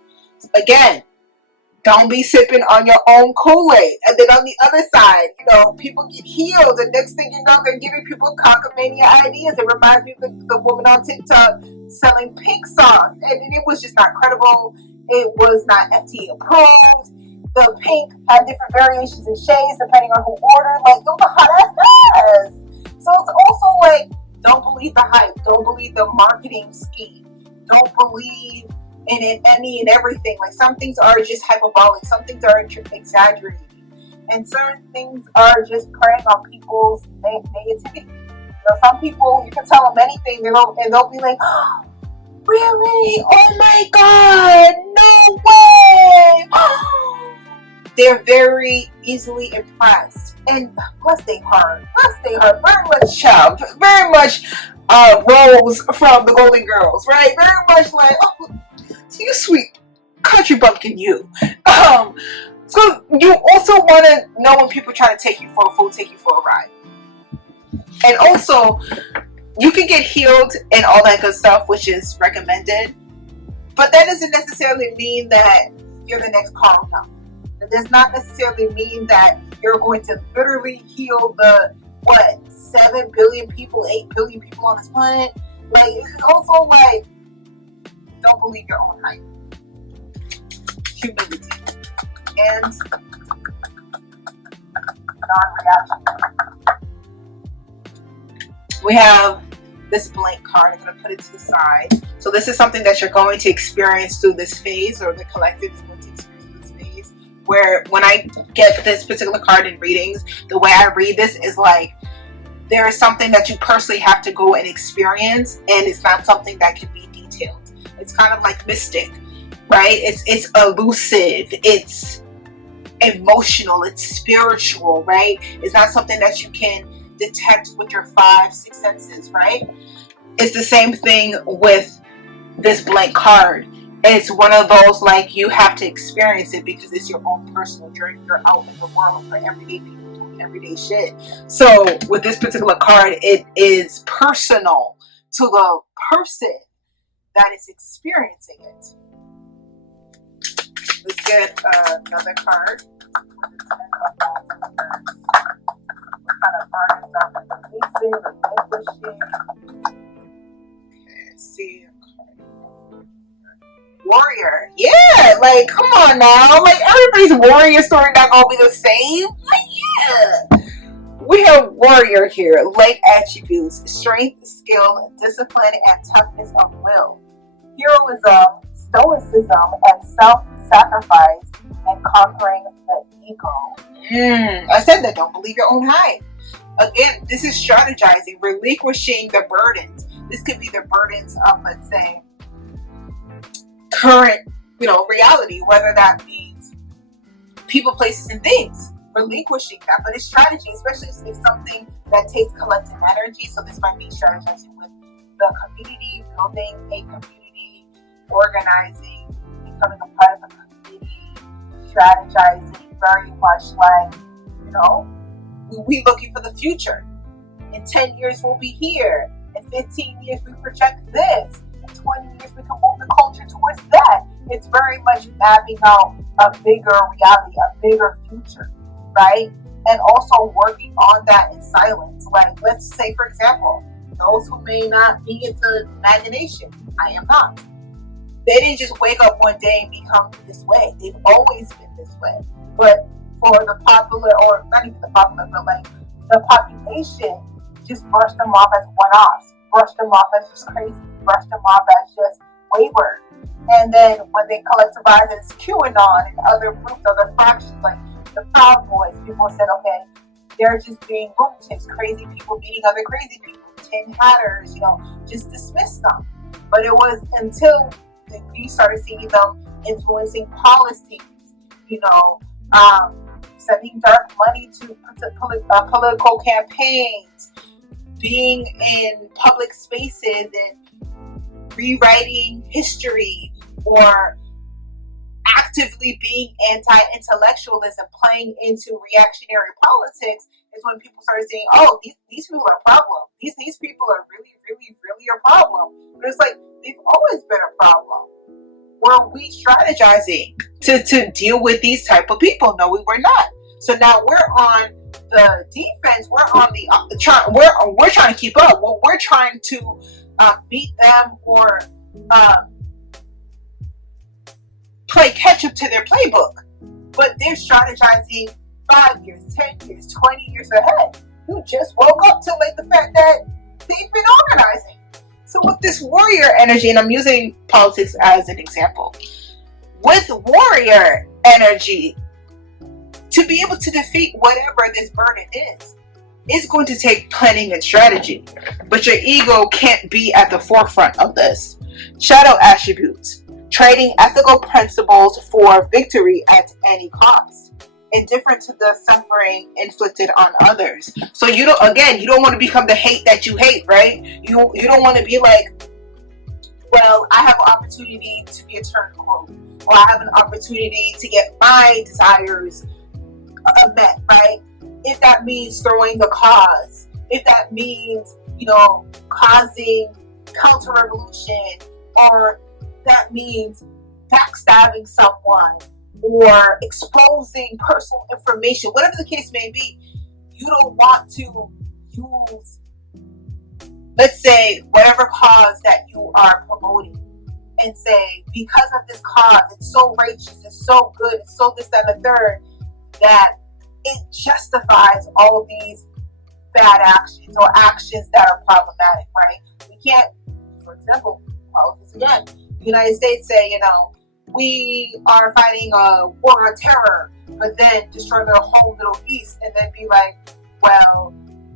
Again, don't be sipping on your own Kool-Aid. And then on the other side, people get healed. And next thing you know, they're giving people cockamania ideas. It reminds me of the woman on TikTok selling pink sauce. And it was just not credible. It was not FDA approved. The pink had different variations and shades depending on who ordered. Like, it was a hot ass mess. So it's also like, don't believe the hype. Don't believe the marketing scheme. Don't believe in any and everything. Like, some things are just hyperbolic. Some things are exaggerated. And certain things are just preying on people's negativity. Some people, you can tell them anything and they'll be like, oh, really? Oh my God, no way. They're very easily impressed. And bless their heart. Very much Chubb. Very much Rose from the Golden Girls, right? Very much like, oh, you sweet country bumpkin, you. So you also want to know when people try to take you for a fool, take you for a ride. And also, you can get healed and all that good stuff, which is recommended. But that doesn't necessarily mean that you're the next Carl Young. It does not necessarily mean that you're going to literally heal the, 7 billion people, 8 billion people on this planet. Like, it's also like, don't believe your own hype. Humility. And non-reaction. We have this blank card. I'm going to put it to the side. So this is something that you're going to experience through this phase, or the collective is going to experience through this phase, where when I get this particular card in readings, the way I read this is like, there is something that you personally have to go and experience, and it's not something that can be detailed. It's kind of like mystic, right? It's elusive. It's emotional, it's spiritual, right? It's not something that you can detect with your 5, 6 senses, right? It's the same thing with this blank card. It's one of those, like, you have to experience it because it's your own personal journey. You're out in the world for everyday people doing everyday shit. So with this particular card, it is personal to the person that is experiencing it. Let's get another card. What kind of burdens are releasing, relinquishing? Okay, let's see. Warrior. Yeah, like, come on now. Like, everybody's warrior story not gonna be the same. Like, yeah. We have warrior here. Like attributes: strength, skill, discipline, and toughness of will. Heroism, stoicism, and self-sacrifice, and conquering the ego. I said that. Don't believe your own hype. Again, this is strategizing, relinquishing the burdens. This could be the burdens of, let's say, current, reality, whether that means people, places, and things. Relinquishing that, but it's strategy, especially if it's something that takes collective energy. So this might be strategizing with the community, building a community, organizing, becoming a part of a community, strategizing, very much like, we looking for the future. In 10 years we'll be here. In 15 years we project this. 20 years we can move the culture towards that. It's very much mapping out a bigger reality, a bigger future, right? And also working on that in silence. Like, let's say, for example, those who may not be into imagination, I am not. They didn't just wake up one day and become this way. They've always been this way. But for the popular, or not even the popular, but like the population, just brushed them off as one-offs, brushed them off as just crazy, brushed them off as just wayward. And then when they collectivize as QAnon and other groups, other fractions, like the Proud Boys, people said, okay, they're just being lunatics, crazy people beating other crazy people, tin hatters, just dismiss them. But it was until you started seeing them influencing policies, sending dark money to political campaigns, being in public spaces and rewriting history, or actively being anti-intellectualism, playing into reactionary politics, is when people started saying, oh, these people are a problem. These people are really, really, really a problem. But it's like, they've always been a problem. Were we strategizing to deal with these type of people? No, we were not. So now we're on the defense. We're on the we're trying to keep up. Well, we're trying to beat them or play catch up to their playbook. But they're strategizing 5 years, 10 years, 20 years ahead. You just woke up to like the fact that they've been organizing. So with this warrior energy, and I'm using politics as an example, with warrior energy, to be able to defeat whatever this burden is, it's going to take planning and strategy. But your ego can't be at the forefront of this. Shadow attributes: trading ethical principles for victory at any cost. Indifferent to the suffering inflicted on others. So you don't want to become the hate that you hate, right? You don't want to be like, well, I have an opportunity to be a turncoat, or I have an opportunity to get my desires met, right? If that means throwing the cause, if that means, causing counter-revolution, or that means backstabbing someone, or exposing personal information, whatever the case may be, you don't want to use, let's say, whatever cause that you are promoting, and say, because of this cause, it's so righteous, it's so good, it's so this, that, and the third, that it justifies all these bad actions or actions that are problematic, right? We can't, for example, politics again, the United States say, we are fighting a war on terror, but then destroy their whole Middle East, and then be like, well,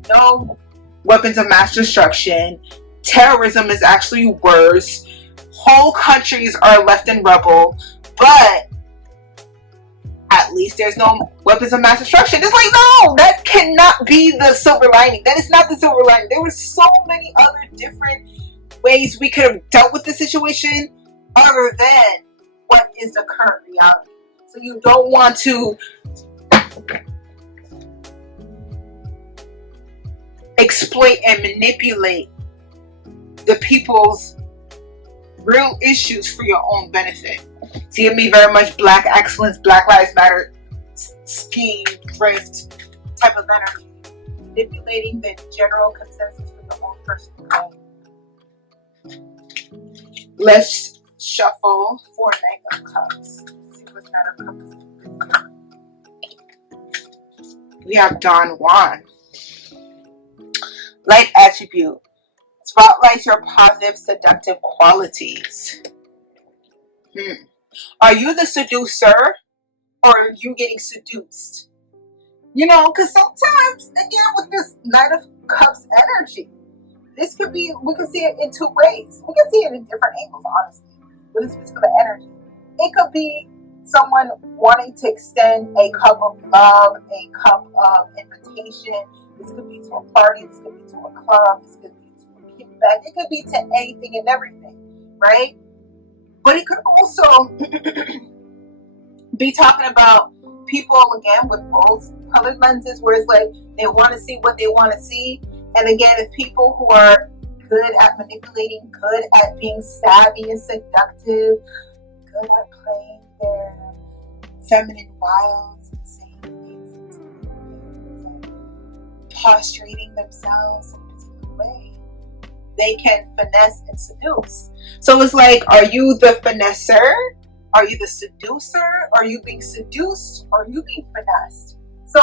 no weapons of mass destruction, terrorism is actually worse, whole countries are left in rubble, but at at least there's no weapons of mass destruction. It's like, no, that cannot be the silver lining. That is not the silver lining. There were so many other different ways we could have dealt with the situation other than what is the current reality. So you don't want to exploit and manipulate the people's real issues for your own benefit. See, it me very much Black excellence, Black Lives Matter scheme, drift type of energy. Manipulating the general consensus for your own personal gain. Let's shuffle 4 Knight of Cups. See what's Knight of Cups. We have Don Juan. Light attribute. Spotlights your positive, seductive qualities. Are you the seducer or are you getting seduced? You know, because sometimes, again, with this Knight of Cups energy, this could be, we can see it in 2 ways. We can see it in different angles, honestly, with this particular energy. It could be someone wanting to extend a cup of love, a cup of invitation. This could be to a party, this could be to a club, this could be to a kickback. It could be to anything and everything, right? But it could also be talking about people, again, with rose-colored lenses, where it's like they want to see what they want to see. And again, if people who are good at manipulating, good at being savvy and seductive, good at playing their feminine wiles and saying things and posturating themselves in a particular way, they can finesse and seduce. So it's like, are you the finesser? Are you the seducer? Are you being seduced? Or are you being finessed? So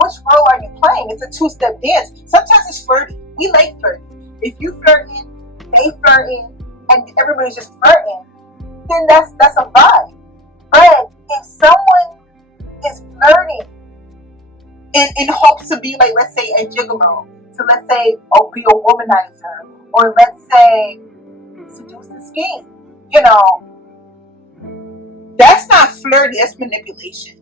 which role are you playing? It's a 2-step dance. Sometimes it's flirty. We like flirting. If you flirting, they flirting, and everybody's just flirting, then that's a vibe. But if someone is flirting in hopes to be like, let's say, a gigolo, so let's say, be a womanizer, or let's say seduce the scheme, you know, that's not flirty, that's manipulation.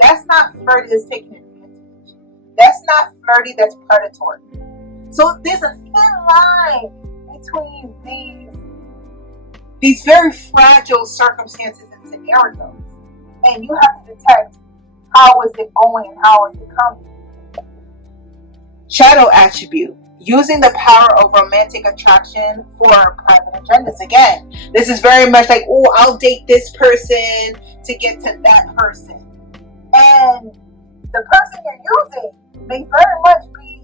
That's not flirty, that's taking advantage. That's not flirty, that's predatory. So there's a thin line between these very fragile circumstances and scenarios. And you have to detect how is it going and how is it coming. Shadow attribute. Using the power of romantic attraction for private agendas. Again, this is very much like, oh, I'll date this person to get to that person. And the person you're using may very much be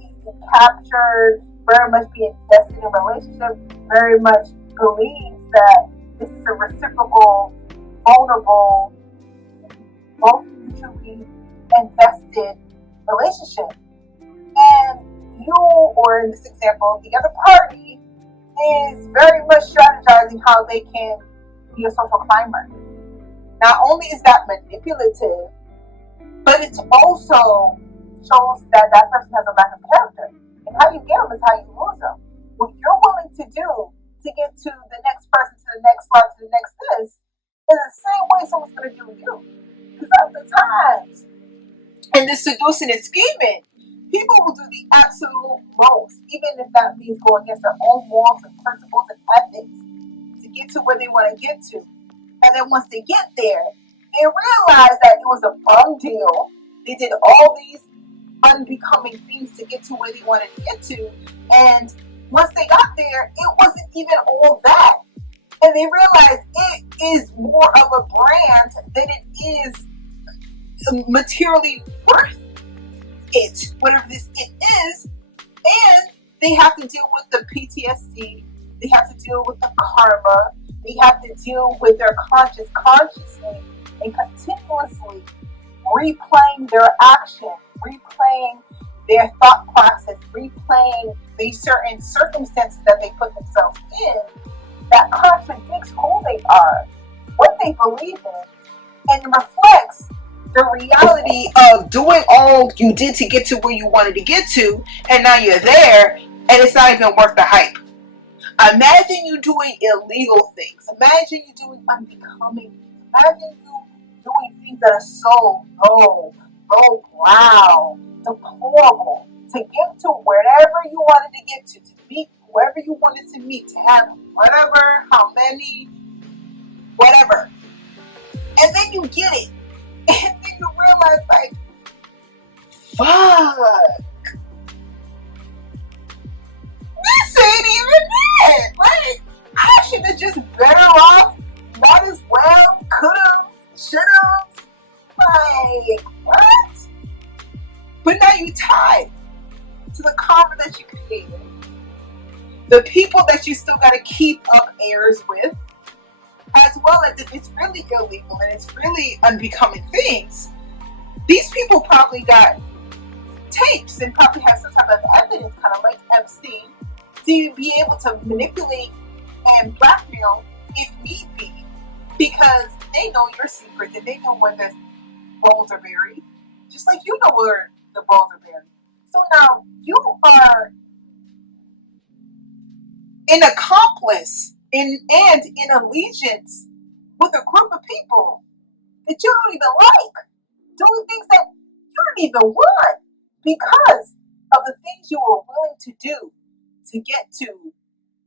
captured, very much be invested in a relationship, very much believes that this is a reciprocal, vulnerable, both mutually invested relationship. And you, or in this example, the other party, is very much strategizing how they can be a social climber. Not only is that manipulative, but it also shows that that person has a lack of character. And how you get them is how you lose them. What you're willing to do to get to the next person, to the next spot, to the next this, is the same way someone's going to do with you. Because at the times, in this seducing and scheming, people will do the absolute most, even if that means go against their own morals and principles and ethics, to get to where they want to get to. And then once they get there, they realize that it was a bum deal. They did all these unbecoming things to get to where they wanted to get to. And once they got there, it wasn't even all that. And they realized it is more of a brand than it is materially worth it, whatever this it is. And they have to deal with the PTSD, they have to deal with the karma, they have to deal with their consciously and continuously replaying their actions, replaying their thought process, replaying these certain circumstances that they put themselves in that contradicts who they are, what they believe in, and reflects the reality of doing all you did to get to where you wanted to get to, and now you're there, and it's not even worth the hype. Imagine you doing illegal things. Imagine you doing unbecoming things. Imagine you doing things that are so low brow, deplorable, to get to wherever you wanted to get to meet whoever you wanted to meet, to have whatever, how many, whatever. And then you get it. And then you realize, like, fuck. This ain't even it. Like, I should have just better off, might as well, could have, should have. Like, what? But now you tied to the karma that you created. The people that you still got to keep up airs with, as well as if it's really illegal and it's really unbecoming things. These people probably got tapes and probably have some type of evidence, kind of like Epstein, to be able to manipulate and blackmail if need be, because they know your secrets and they know where the bones are buried, just like you know where the bones are buried. So now you are an accomplice and in allegiance with a group of people that you don't even like, doing things that you don't even want because of the things you were willing to do to get to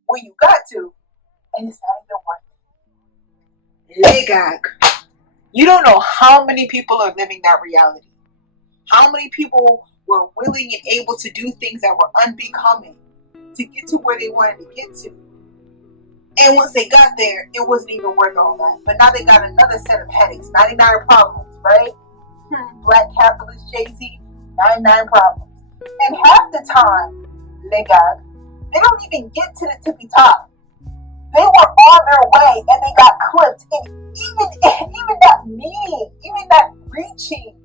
where you got to, and it's not even worth it. Legag. You don't know how many people are living that reality. How many people were willing and able to do things that were unbecoming to get to where they wanted to get to. And once they got there, it wasn't even worth all that. But now they got another set of headaches, 99 problems, right? Black capitalist Jay-Z, 99 problems. And half the time, Legag, they don't even get to the tippy top. They were on their way and they got clipped. And even that meeting, even that reaching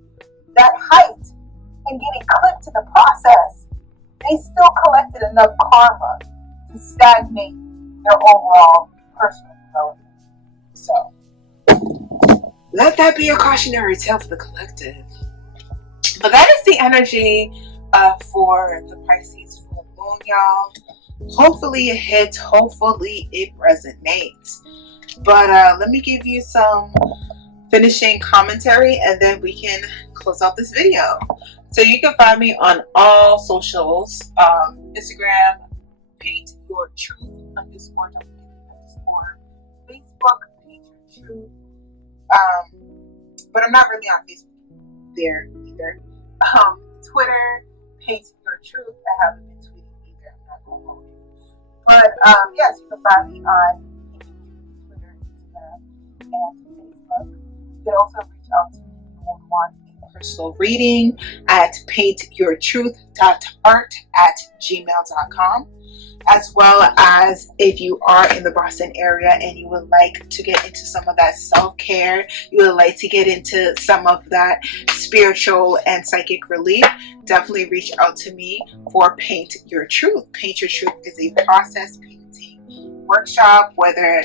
that height and getting clipped in the process, they still collected enough karma to stagnate their overall personal development. So, let that be a cautionary tale for the collective. But that is the energy for the Pisces full moon, y'all. Hopefully it hits. Hopefully it resonates. But let me give you some finishing commentary and then we can close out this video. So you can find me on all socials. Instagram, paint your truth _, Facebook, paint your truth. But I'm not really on Facebook there either. Twitter, paint your truth. I haven't been tweeting either. I'm not going to hold you. But yes, you can find me on Twitter, Instagram, and Facebook. You can also reach out to me if you want a personal reading at paintyourtruth.art@gmail.com. As well as if you are in the Boston area and you would like to get into some of that self-care, you would like to get into some of that spiritual and psychic relief, definitely reach out to me for Paint Your Truth. Paint Your Truth is a process painting workshop, whether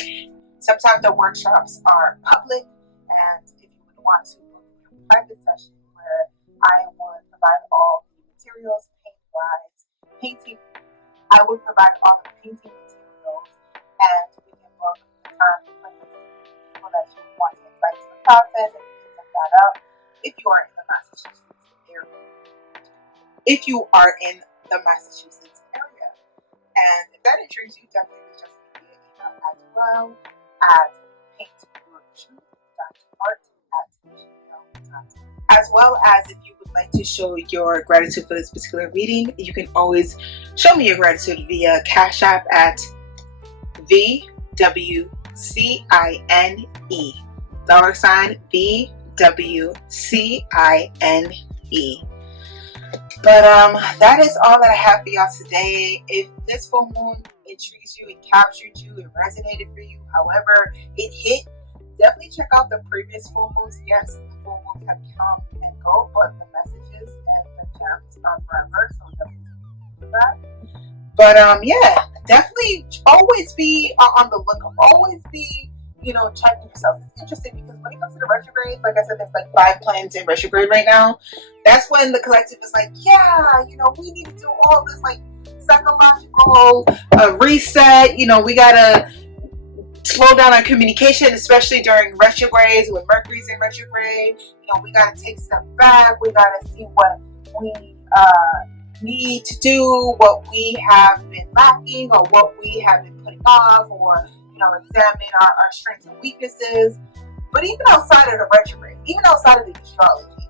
sometimes the workshops are public, and if you would want to book a private session where I would provide all the materials, paint-wise, painting, I would provide all the painting materials, and we can book the time and place people that you want to invite to the process, and we can set that up if you are in the Massachusetts area. If you are in the Massachusetts area. And if that intrigues you, definitely reach out to me via email as well at paintyourtruth.art@gmail.com. As well as if you would like to show your gratitude for this particular reading, you can always show me your gratitude via Cashapp at VWCine, $VWCine. But that is all that I have for y'all today. If this full moon intrigues you, it captured you, it resonated for you, however it hit, definitely check out the previous full moons. Yes, the full moons have come and go, but the messages and the gems are forever, so definitely do that. But yeah, definitely always be on the lookout. Always be, checking yourself. It's interesting because when it comes to the retrogrades, like I said, there's like 5 planets in retrograde right now. That's when the collective is like, yeah, we need to do all this like psychological reset. We gotta slow down on communication, especially during retrogrades when Mercury's in retrograde. You know, we gotta take a step back. We gotta see what we need to do, what we have been lacking, or what we have been putting off, or examine our strengths and weaknesses. But even outside of the retrograde, even outside of the astrology,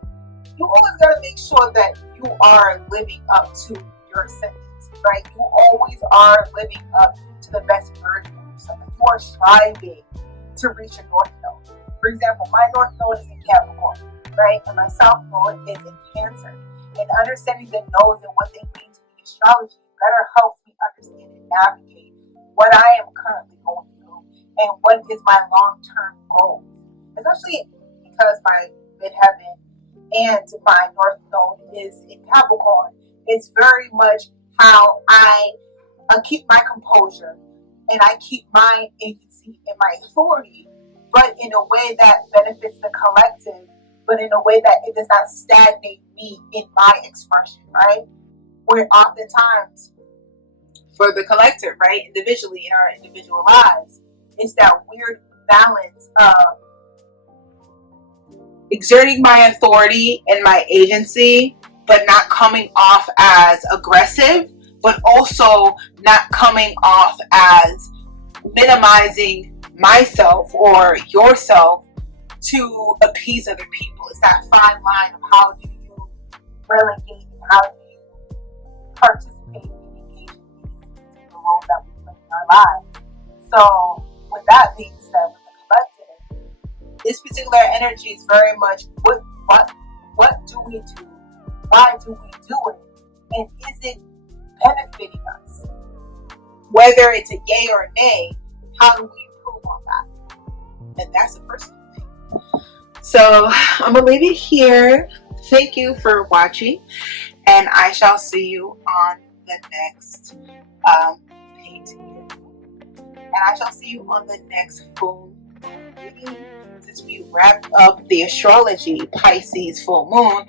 you always gotta make sure that you are living up to your ascendant, right? You always are living up to the best version of yourself. You are striving to reach your North Node. For example, my North Node is in Capricorn, right? And my South Node is in Cancer. And understanding the nodes and what they mean to the astrology better helps me understand and navigate what I am currently going through and what is my long-term goals. Especially because my midheaven and my North Node is in Capricorn. It's very much how I keep my composure and I keep my agency and my authority, but in a way that benefits the collective, but in a way that it does not stagnate me in my expression, right? Where oftentimes for the collective, right, individually in our individual lives, it's that weird balance of exerting my authority and my agency, but not coming off as aggressive, but also not coming off as minimizing myself or yourself to appease other people. It's that fine line of how do you relegate and how do you participate and engage in these particular roles that we play in our lives. So with that being said, with the collective, this particular energy is very much what do we do? Why do we do it? And is it benefiting us? Whether it's a yay or a nay, how do we improve on that? And that's a personal thing. So I'm gonna leave it here. Thank you for watching, and I shall see you on the next painting. And I shall see you on the next full reading. Since we wrapped up the astrology Pisces full moon,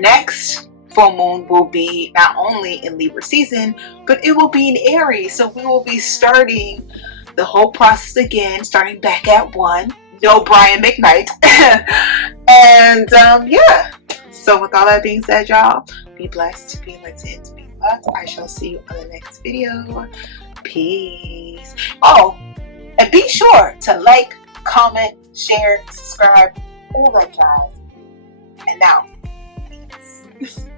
next full moon will be not only in Libra season, but it will be in Aries. So we will be starting the whole process again, starting back at 1. No Brian McKnight. And yeah. So with all that being said, y'all, be blessed, be enlightened, be loved. I shall see you on the next video. Peace. Oh, and be sure to like, comment, share, subscribe, all that jazz. And now, peace.